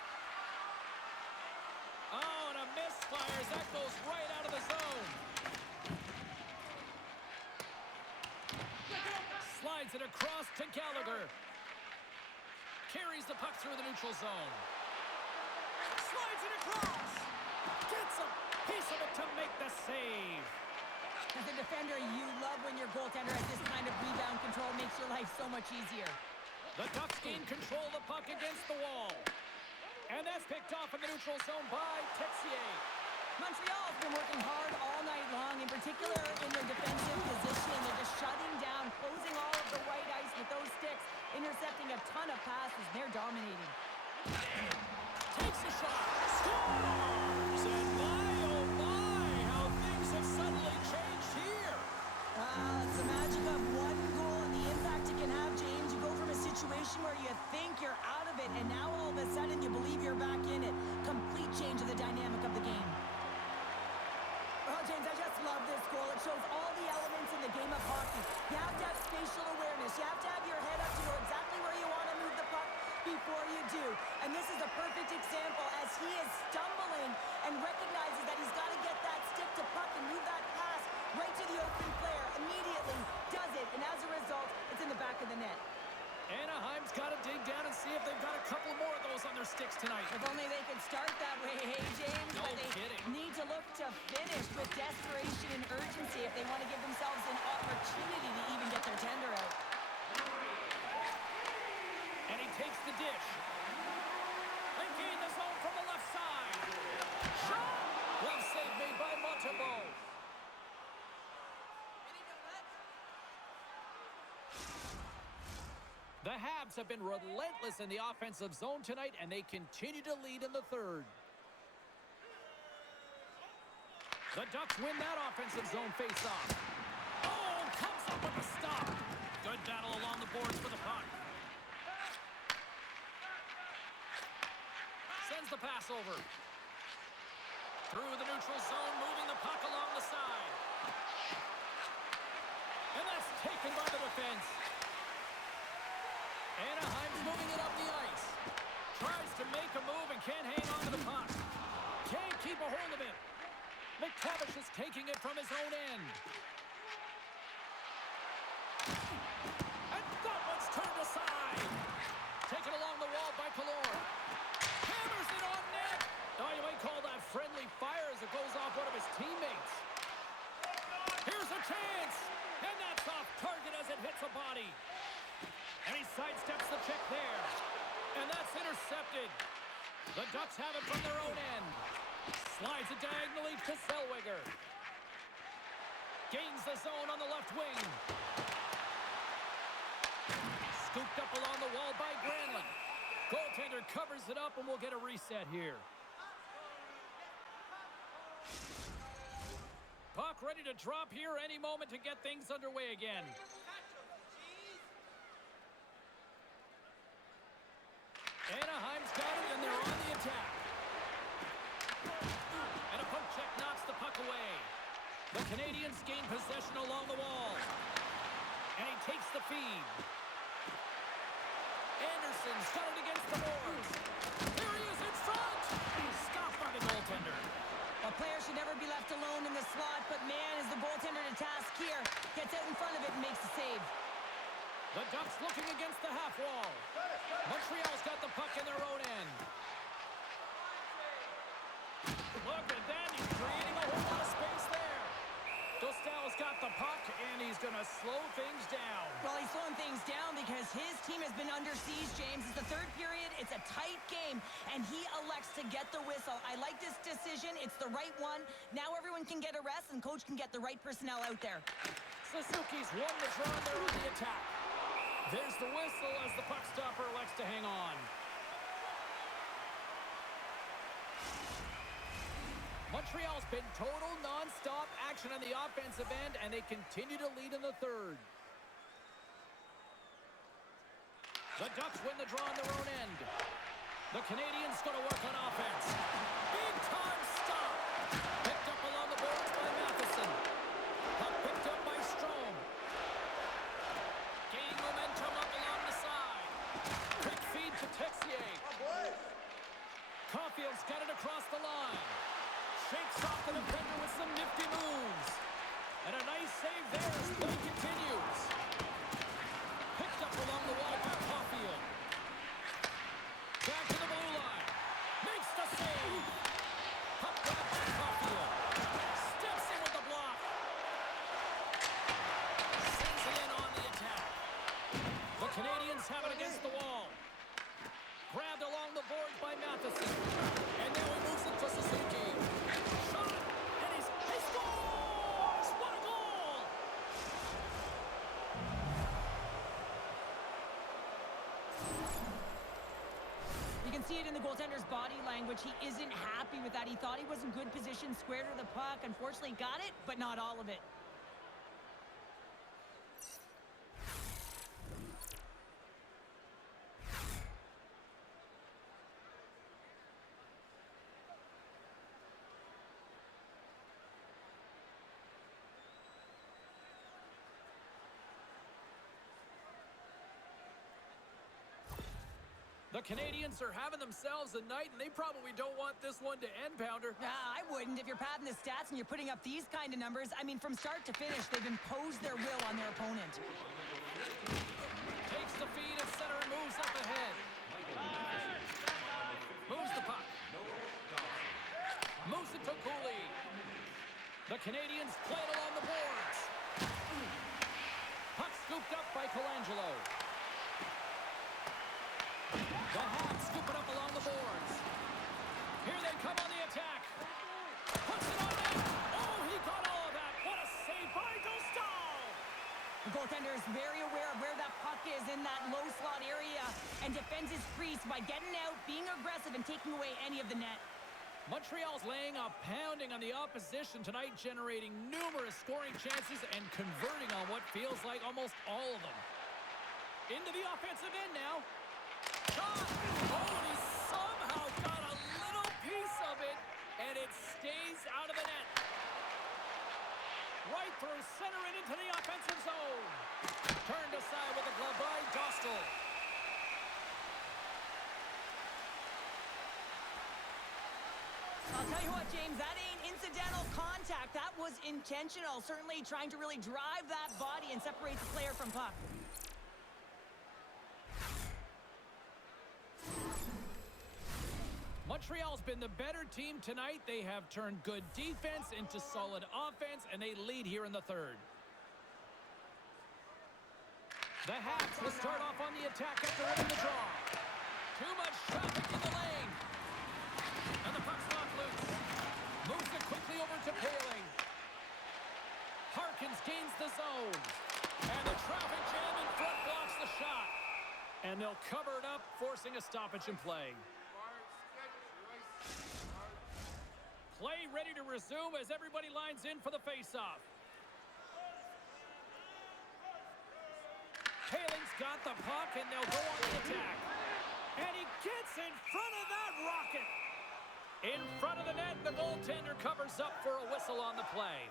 Oh, and a misfires. That goes right out of the zone. Slides it across to Gallagher. Carries the puck through the neutral zone. Slides it across. Gets a piece of it to make the save. As a defender, you love when your goaltender has this kind of rebound control. Makes your life so much easier. The Ducks gain control of the puck against the wall. And that's picked off in the neutral zone by Texier. Montreal's been working hard all night long, in particular in their defensive position. They're just shutting down, closing all of the white ice with those sticks, intercepting a ton of passes. They're dominating. Takes a shot. Scores! And my, oh my, how things have suddenly changed here. It's the magic of one goal and the impact it can have, James. You go from a situation where you think you're out of it, and now all of a sudden you believe you're back in it. Complete change of the dynamic of the game. Oh, James, I just love this goal. It shows all the elements in the game of hockey. You have to have spatial awareness. You have to have your head up to know exactly where you want to move the puck before you do. And this is a perfect example as he is stumbling and recognizes that he's got to get that stick to puck and move that pass right to the open player. Immediately does it, and as a result, it's in the back of the net. Anaheim's got to dig down and see if they've got a couple more of those on their sticks tonight. If only they could start that way, hey, James. No but they kidding. need to look to finish with desperation and urgency if they want to give themselves an opportunity to even get their tender out. And he takes the dish. They gain the zone from the left side. Shot! Glove save made by Montembeault. The Habs have been relentless in the offensive zone tonight, and they continue to lead in the third. The Ducks win that offensive zone faceoff. Oh, comes up with a stop. Good battle along the boards for the puck. Sends the pass over. Through the neutral zone, moving the puck along the side. And that's taken by the defense. Anaheim's moving it up the ice. Tries to make a move and can't hang on to the puck. Can't keep a hold of it. McTavish is taking it from his own end. And that one's turned aside. Taken along the wall by Kallor. Hammers it on net. Oh, you might call that friendly fire as it goes off one of his teammates. Here's a chance. And that's off target as it hits a body. And he sidesteps the check there. And that's intercepted. The Ducks have it from their own end. Slides it diagonally to Zellweger. Gains the zone on the left wing. Scooped up along the wall by Granlund. Goaltender covers it up, and we'll get a reset here. Puck ready to drop here any moment to get things underway again. Anaheim's got it, and they're on the attack. And a poke check knocks the puck away. The Canadiens gain possession along the wall. And he takes the feed. Anderson's got it against the boards. There he is in front. Stopped by the goaltender. A player should never be left alone in the slot, but man, is the goaltender to task here. Gets out in front of it and makes the save. The Ducks looking against the half wall. Montreal's got the puck in their own end. Look at that. He's creating a whole lot of space there. Dostal's got the puck, and he's going to slow things down. Well, he's slowing things down because his team has been under siege, James. It's the third period. It's a tight game, and he elects to get the whistle. I like this decision. It's the right one. Now everyone can get a rest, and coach can get the right personnel out there. Suzuki's won the draw, and they're on the attack. There's the whistle as the puck stopper elects to hang on. Montreal's been total non-stop action on the offensive end, and they continue to lead in the third. The Ducks win the draw on their own end. The Canadiens going to work on offense. Big time stop. Picked up along the boards by Matheson. Puck picked up by Strome. Gaining momentum up along the side. Quick feed to Texier. Caulfield's got it across the line. Shakes off the defender with some nifty moves. And a nice save there as play continues. Picked up along the wall by Caulfield. Back to the blue line. Makes the save. Puck grab by Caulfield. Steps in with the block. Sends it in on the attack. The Canadiens have it against the wall. Grabbed along the boards by Matheson. And now he moves it to Suzuki. Shot! And he scores! What a goal! You can see it in the goaltender's body language. He isn't happy with that. He thought he was in good position, square to the puck. Unfortunately, got it, but not all of it. The Canadiens are having themselves a night, and they probably don't want this one to end, Pounder. I wouldn't. If you're padding the stats and you're putting up these kind of numbers, I mean, from start to finish, they've imposed their will on their opponent. Takes the feed at center and moves up ahead. Moves the puck. Moves it to Cooley. The Canadiens play it along the boards. Puck scooped up by Colangelo. The Hawks scoop it up along the boards. Here they come on the attack. Puts it on net. Oh, he got all of that. What a save by Dostal. The goaltender is very aware of where that puck is in that low slot area and defends his crease by getting out, being aggressive, and taking away any of the net. Montreal's laying a pounding on the opposition tonight, generating numerous scoring chances and converting on what feels like almost all of them. Into the offensive end now. Shot! Oh, and he somehow got a little piece of it, and it stays out of the net. Right through center and into the offensive zone. Turned aside with a glove by Dostal. I'll tell you what, James, that ain't incidental contact. That was intentional. Certainly trying to really drive that body and separate the player from puck. Montreal's been the better team tonight. They have turned good defense into solid offense, and they lead here in the third. The Habs will start off on the attack after winning the draw. Too much traffic in the lane. And the puck's not loose. Moves it quickly over to Paling. Harkins gains the zone. And the traffic jam in front blocks the shot. And they'll cover it up, forcing a stoppage in play. Play ready to resume as everybody lines in for the faceoff. Paling's got the puck, and they'll go on the attack. And he gets in front of that rocket. In front of the net, the goaltender covers up for a whistle on the play.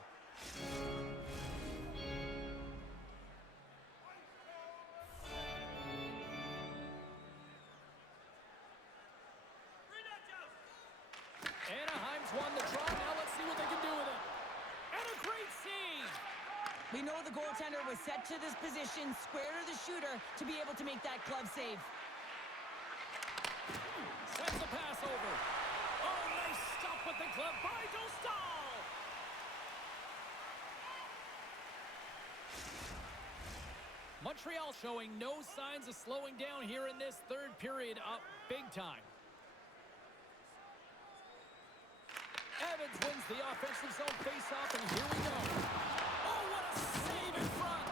Anaheim's won the draw. Now let's see what they can do with it. And a great save. We know the goaltender was set to this position, square to the shooter, to be able to make that glove save. Sends the pass over. Oh, nice stop with the glove by Dostal. Montreal showing no signs of slowing down here in this third period, up big time. Evans wins the offensive zone faceoff, and here we go. Oh, what a save in front.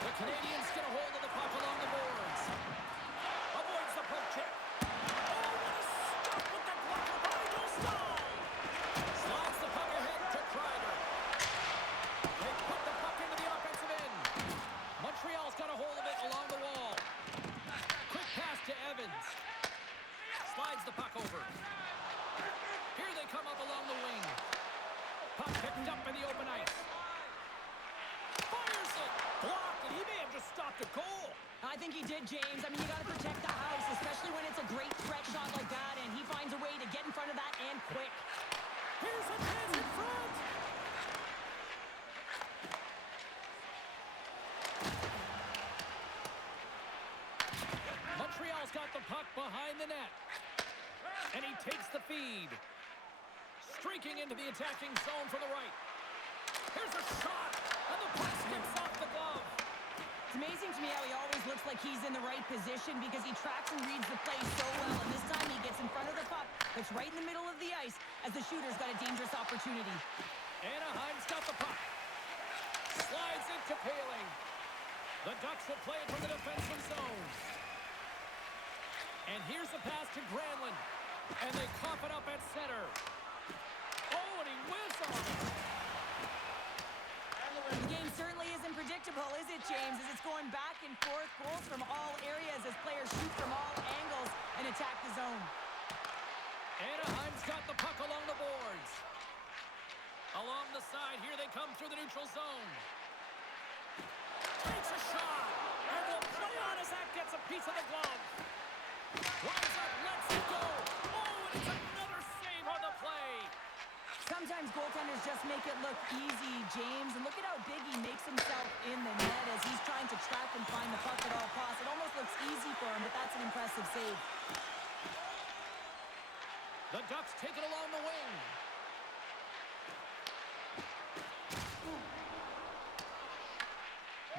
The Canadiens get a hold of the puck along the boards. Avoids the poke check. Oh, what a stop with the blocker by Dostal. Slides the puck ahead to Kreider. They put the puck into the offensive end. Montreal's got a hold of it along the wall. Quick pass to Evans. Slides the puck over. Here they come up along the wing. Puck picked up in the open ice. Fires it. Blocked, and he may have just stopped a goal. I think he did, James. I mean, you got to protect the house, especially when it's a great threat shot like that, and he finds a way to get in front of that and quick. Here's a chance in front. Montreal's got the puck behind the net. And he takes the feed. Streaking into the attacking zone for the right. Here's a shot, and the puck skips off the glove. It's amazing to me how he always looks like he's in the right position because he tracks and reads the play so well, and this time he gets in front of the puck that's right in the middle of the ice as the shooter's got a dangerous opportunity. Anaheim's got the puck. Slides it to Paling. The Ducks will play it from the defensive zone. And here's a pass to Granlund. And they cough it up at center. Oh, and he whizzes on it. The game certainly isn't predictable, is it, James? As it's going back and forth, goals from all areas as players shoot from all angles and attack the zone. Anaheim's got the puck along the boards. Along the side, here they come through the neutral zone. Takes a shot. And will play on as that gets a piece of the glove. Lines up, lets it go. Oh, and it's another save on the play. Sometimes goaltenders just make it look easy, James. And look at how big he makes himself in the net as he's trying to track and find the puck at all costs. It almost looks easy for him, but that's an impressive save. The Ducks take it along the wing.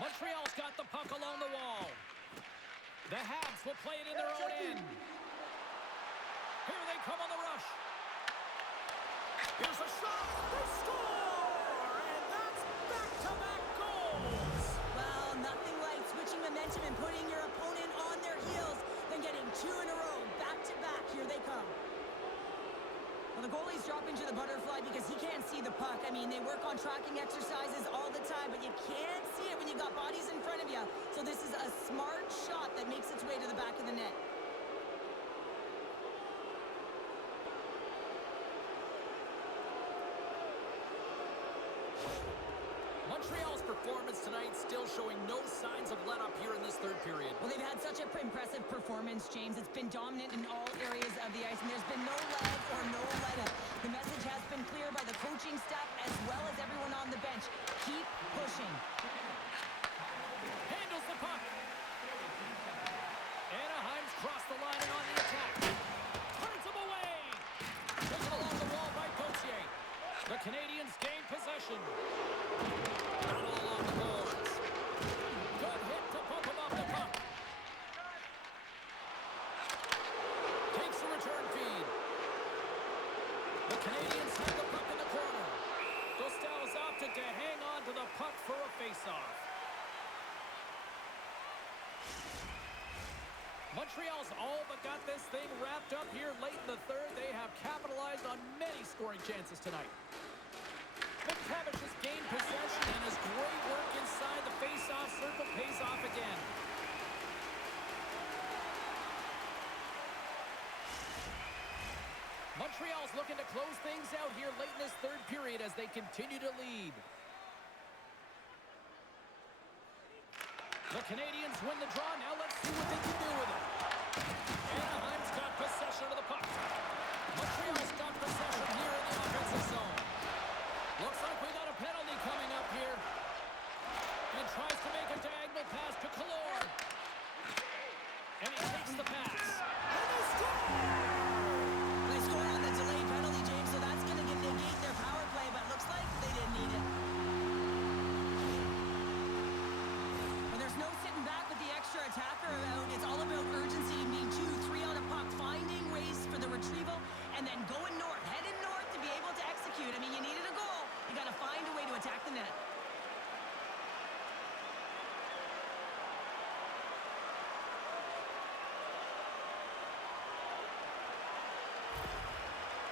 Montreal's got the puck along the wall. The Habs will play it in their own end. Here they come on the rush. Here's a shot. They score! And that's back-to-back goals. Well, nothing like switching momentum and putting your opponent on their heels than getting two in a row, back-to-back. Here they come. Well, the goalie's dropping to the butterfly because he can't see the puck. I mean, they work on tracking exercises all the time, but you can't see it when you got bodies in front of you. So this is a smart shot that makes its way to the back of the net. Montreal's for performance tonight, still showing no signs of let-up here in this third period. Well, they've had such an impressive performance, James. It's been dominant in all areas of the ice, and there's been no lag or no let-up. The message has been clear by the coaching staff as well as everyone on the bench. Keep pushing. Handles the puck. Anaheim's crossed the line and on the attack. Turns him away. Taken along the wall by Gauthier. The Canadiens gain possession. Battle along the boards. Good hit to pump him off the puck. Takes a return feed. The Canadiens have the puck in the corner. Dostal's opted to hang on to the puck for a face-off. Montreal's all but got this thing wrapped up here late in the third. They have capitalized on many scoring chances tonight. McTavish has gained possession, and his great work inside the face-off circle pays off again. Montreal's looking to close things out here late in this third period as they continue to lead. The Canadiens win the draw. Now let's see what they can do with it. Anaheim's got possession of the puck. Montreal's got possession here in the offensive zone. Looks like we got a penalty coming up here. And tries to make a diagonal pass to Kallor. And he takes the pass. And they score! They scored on the delayed penalty, James, so that's going to negate their power play, but looks like they didn't need it. But there's no sitting back with the extra attacker out. It's all about urgency, being 2-3 on a puck, finding ways for the retrieval, and then going north, heading north to be able to execute. I mean, you needed a goal. You got to find a way to attack the net.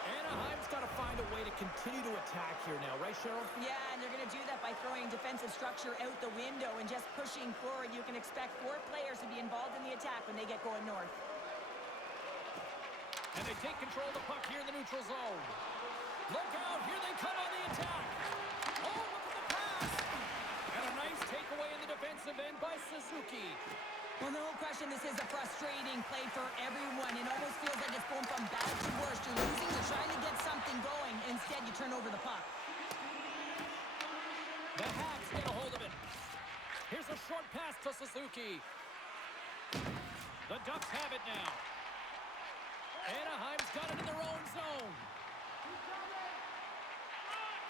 Anaheim's got to find a way to continue to attack here now, right, Cheryl? Yeah, and they're going to do that by throwing defensive structure out the window and just pushing forward. You can expect 4 players to be involved in the attack when they get going north. And they take control of the puck here in the neutral zone. Look out, here they come on the attack. Oh, look at the pass. And a nice takeaway in the defensive end by Suzuki. Well, no question, this is a frustrating play for everyone. It almost feels like it's going from bad to worse. You're losing, you're trying to get something going. Instead, you turn over the puck. The Habs get a hold of it. Here's a short pass to Suzuki. The Ducks have it now. Anaheim's got it in their own zone.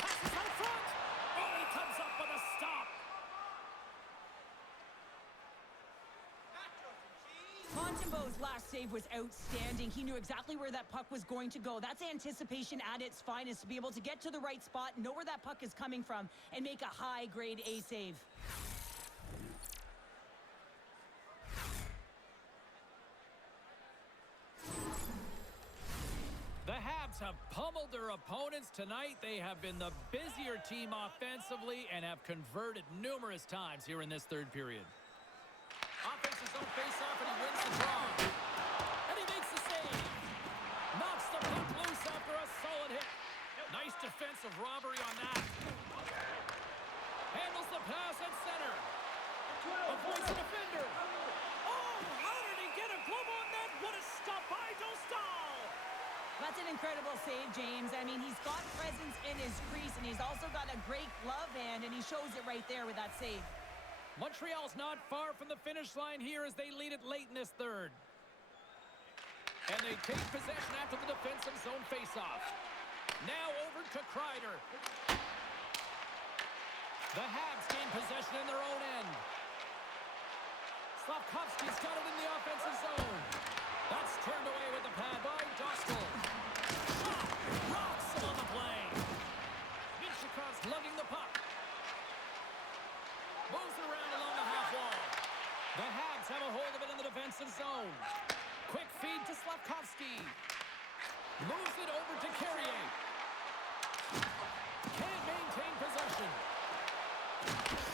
Passes out front. Oh, he comes up with a stop. Montembeau's last save was outstanding. He knew exactly where that puck was going to go. That's anticipation at its finest, to be able to get to the right spot, know where that puck is coming from, and make a high-grade A save. The Habs have pummeled their opponents tonight. They have been the busier team offensively and have converted numerous times here in this third period. Offenses don't face off, and he wins the draw. And he makes the save. Knocks the puck loose after a solid hit. Nice defensive robbery on that. Handles the pass at center. Avoids the defender. Oh, how did he get a glove on that? What a stop by Dostal. That's an incredible save, James. I mean, he's got presence in his crease, and he's also got a great glove hand, and he shows it right there with that save. Montreal's not far from the finish line here as they lead it late in this third. And they take possession after the defensive zone faceoff. Now over to Kreider. The Habs gain possession in their own end. Slavkovsky's got it in the offensive zone. That's turned away with the pad by Dostal. Shot! Rocks on the play. Minchikov's lugging the puck. Moves it around along the half wall. The Habs have a hold of it in the defensive zone. Quick feed to Slavkovsky. Moves it over to Carrier. Can't maintain possession.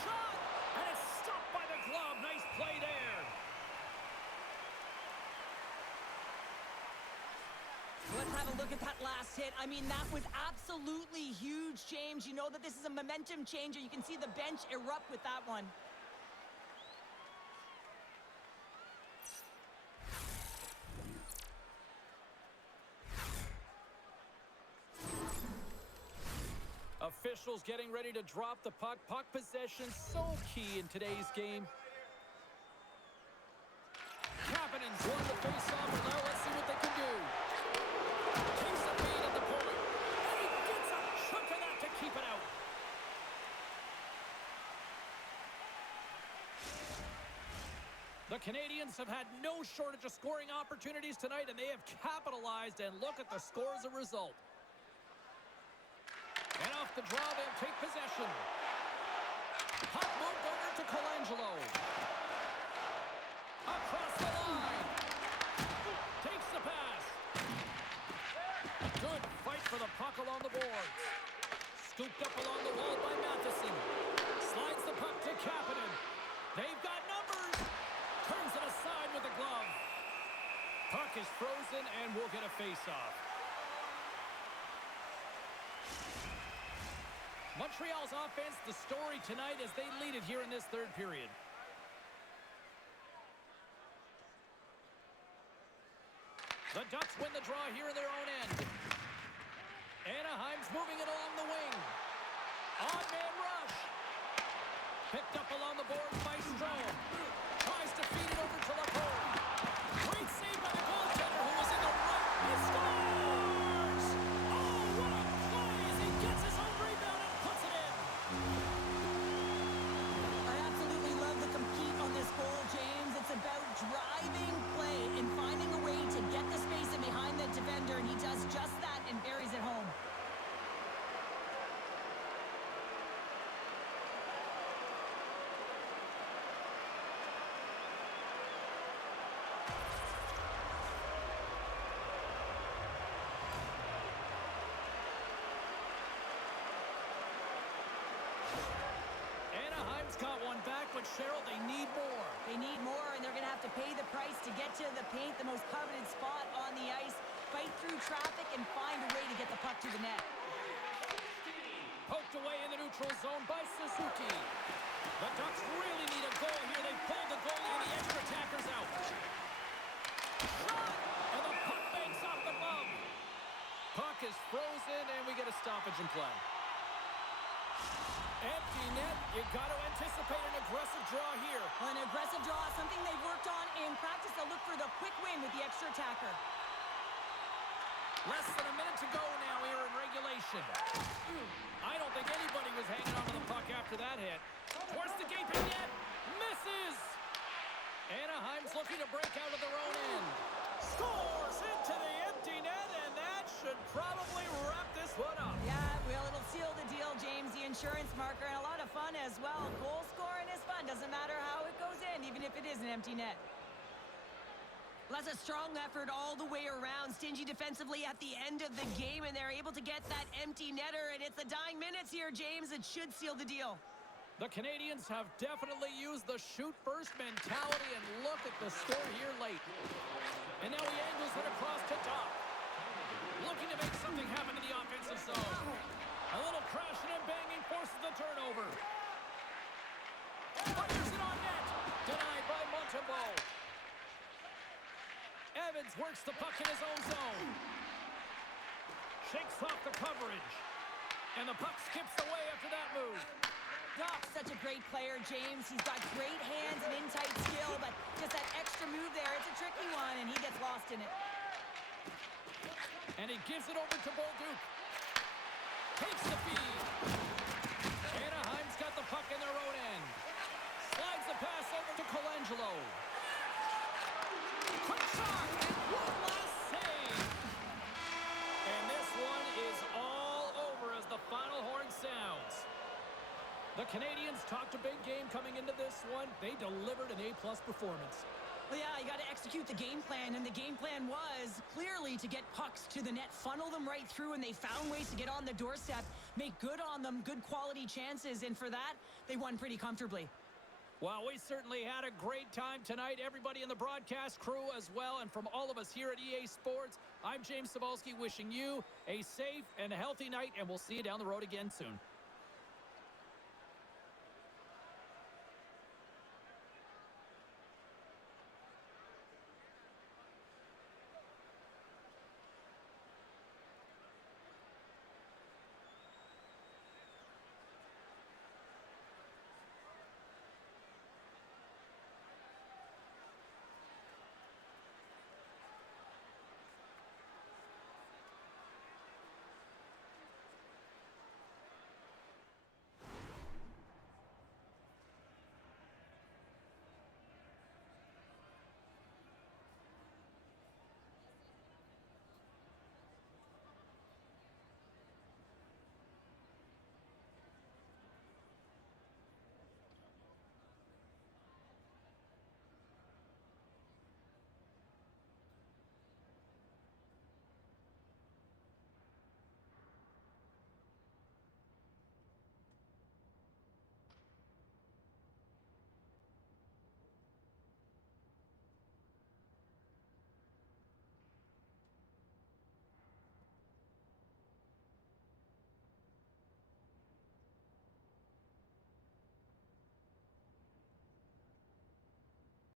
Shot! And it's stopped by the glove. Nice play there. Let's have a look at that last hit. I mean, that was absolutely huge, James. You know that this is a momentum changer. You can see the bench erupt with that one. Officials getting ready to drop the puck. Puck possession so key in today's game. Kapanen's won the face-off, and now let's see what they can do. Takes the lead at the point, and he gets a chunk of that to keep it out. The Canadiens have had no shortage of scoring opportunities tonight, and they have capitalized, and look at the score as a result. And off the draw, they'll take possession. Puck moved over to Colangelo. Across the line. Takes the pass. Good fight for the puck along the boards. Scooped up along the wall by Matheson. Slides the puck to Kapanen. They've got numbers. Turns it aside with a glove. Puck is frozen and we'll get a face-off. Montreal's offense, the story tonight as they lead it here in this third period. The Ducks win the draw here in their own end. Anaheim's moving it along the wing. On-man rush. Picked up along the boards by Strome. Tries to feed it over to Laporte. Great save by the goaltender who was in the right. He scores! Oh, what a play as he gets his own rebound and puts it in. I absolutely love the compete on this goal, James. It's about driving play and finding a way to get the space in behind the defender, and he does just that and buries it home. Anaheim's got one back, but Cheryl, they need more. They need more, and they're going to have to pay the price to get to the paint, the most coveted spot on the ice, fight through traffic, and find a way to get the puck to the net. Poked away in the neutral zone by Suzuki. The Ducks really need a goal here. They pulled the goalie and the extra attackers out. Shot! And the puck banks off the glove. Puck is frozen, and we get a stoppage in play. Empty net. You got to anticipate an aggressive draw here. Well, an aggressive draw, something they've worked on in practice. They'll look for the quick win with the extra attacker. Less than a minute to go now here in regulation. I don't think anybody was hanging on to the puck after that hit. Towards the gaping net. Misses. Anaheim's looking to break out of their own end. Scores into the empty net, and that should probably wrap this one up. Yeah, well, it'll seal the deal, James. The insurance marker, and a lot of fun as well. Goal scoring is fun. Doesn't matter how it goes in, even if it is an empty net. Well, that's a strong effort all the way around. Stingy defensively at the end of the game, and they're able to get that empty netter, and it's the dying minutes here, James. It should seal the deal. The Canadiens have definitely used the shoot-first mentality, and look at the score here late. And now he angles it across to Doc. Looking to make something happen in the offensive zone. A little crashing and banging forces the turnover. Fires it on net. Denied by Montembeault. Evans works the puck in his own zone. Shakes off the coverage. And the puck skips away after that move. Doc's such a great player, James. He's got great hands and in-tight skill, but just that extra move there, it's a tricky one, and he gets lost in it. And he gives it over to Bolduc. Takes the feed. Anaheim's got the puck in their own end. Slides the pass over to Colangelo. Quick shot, and one last save. And this one is all over as the final horn sounds. The Canadiens talked a big game coming into this one. They delivered an A-plus performance. Well, yeah, you got to execute the game plan, and the game plan was clearly to get pucks to the net, funnel them right through, and they found ways to get on the doorstep, make good on them, good quality chances, and for that, they won pretty comfortably. Well, we certainly had a great time tonight. Everybody in the broadcast crew as well. And from all of us here at EA Sports, I'm James Cebulski wishing you a safe and healthy night, and we'll see you down the road again soon.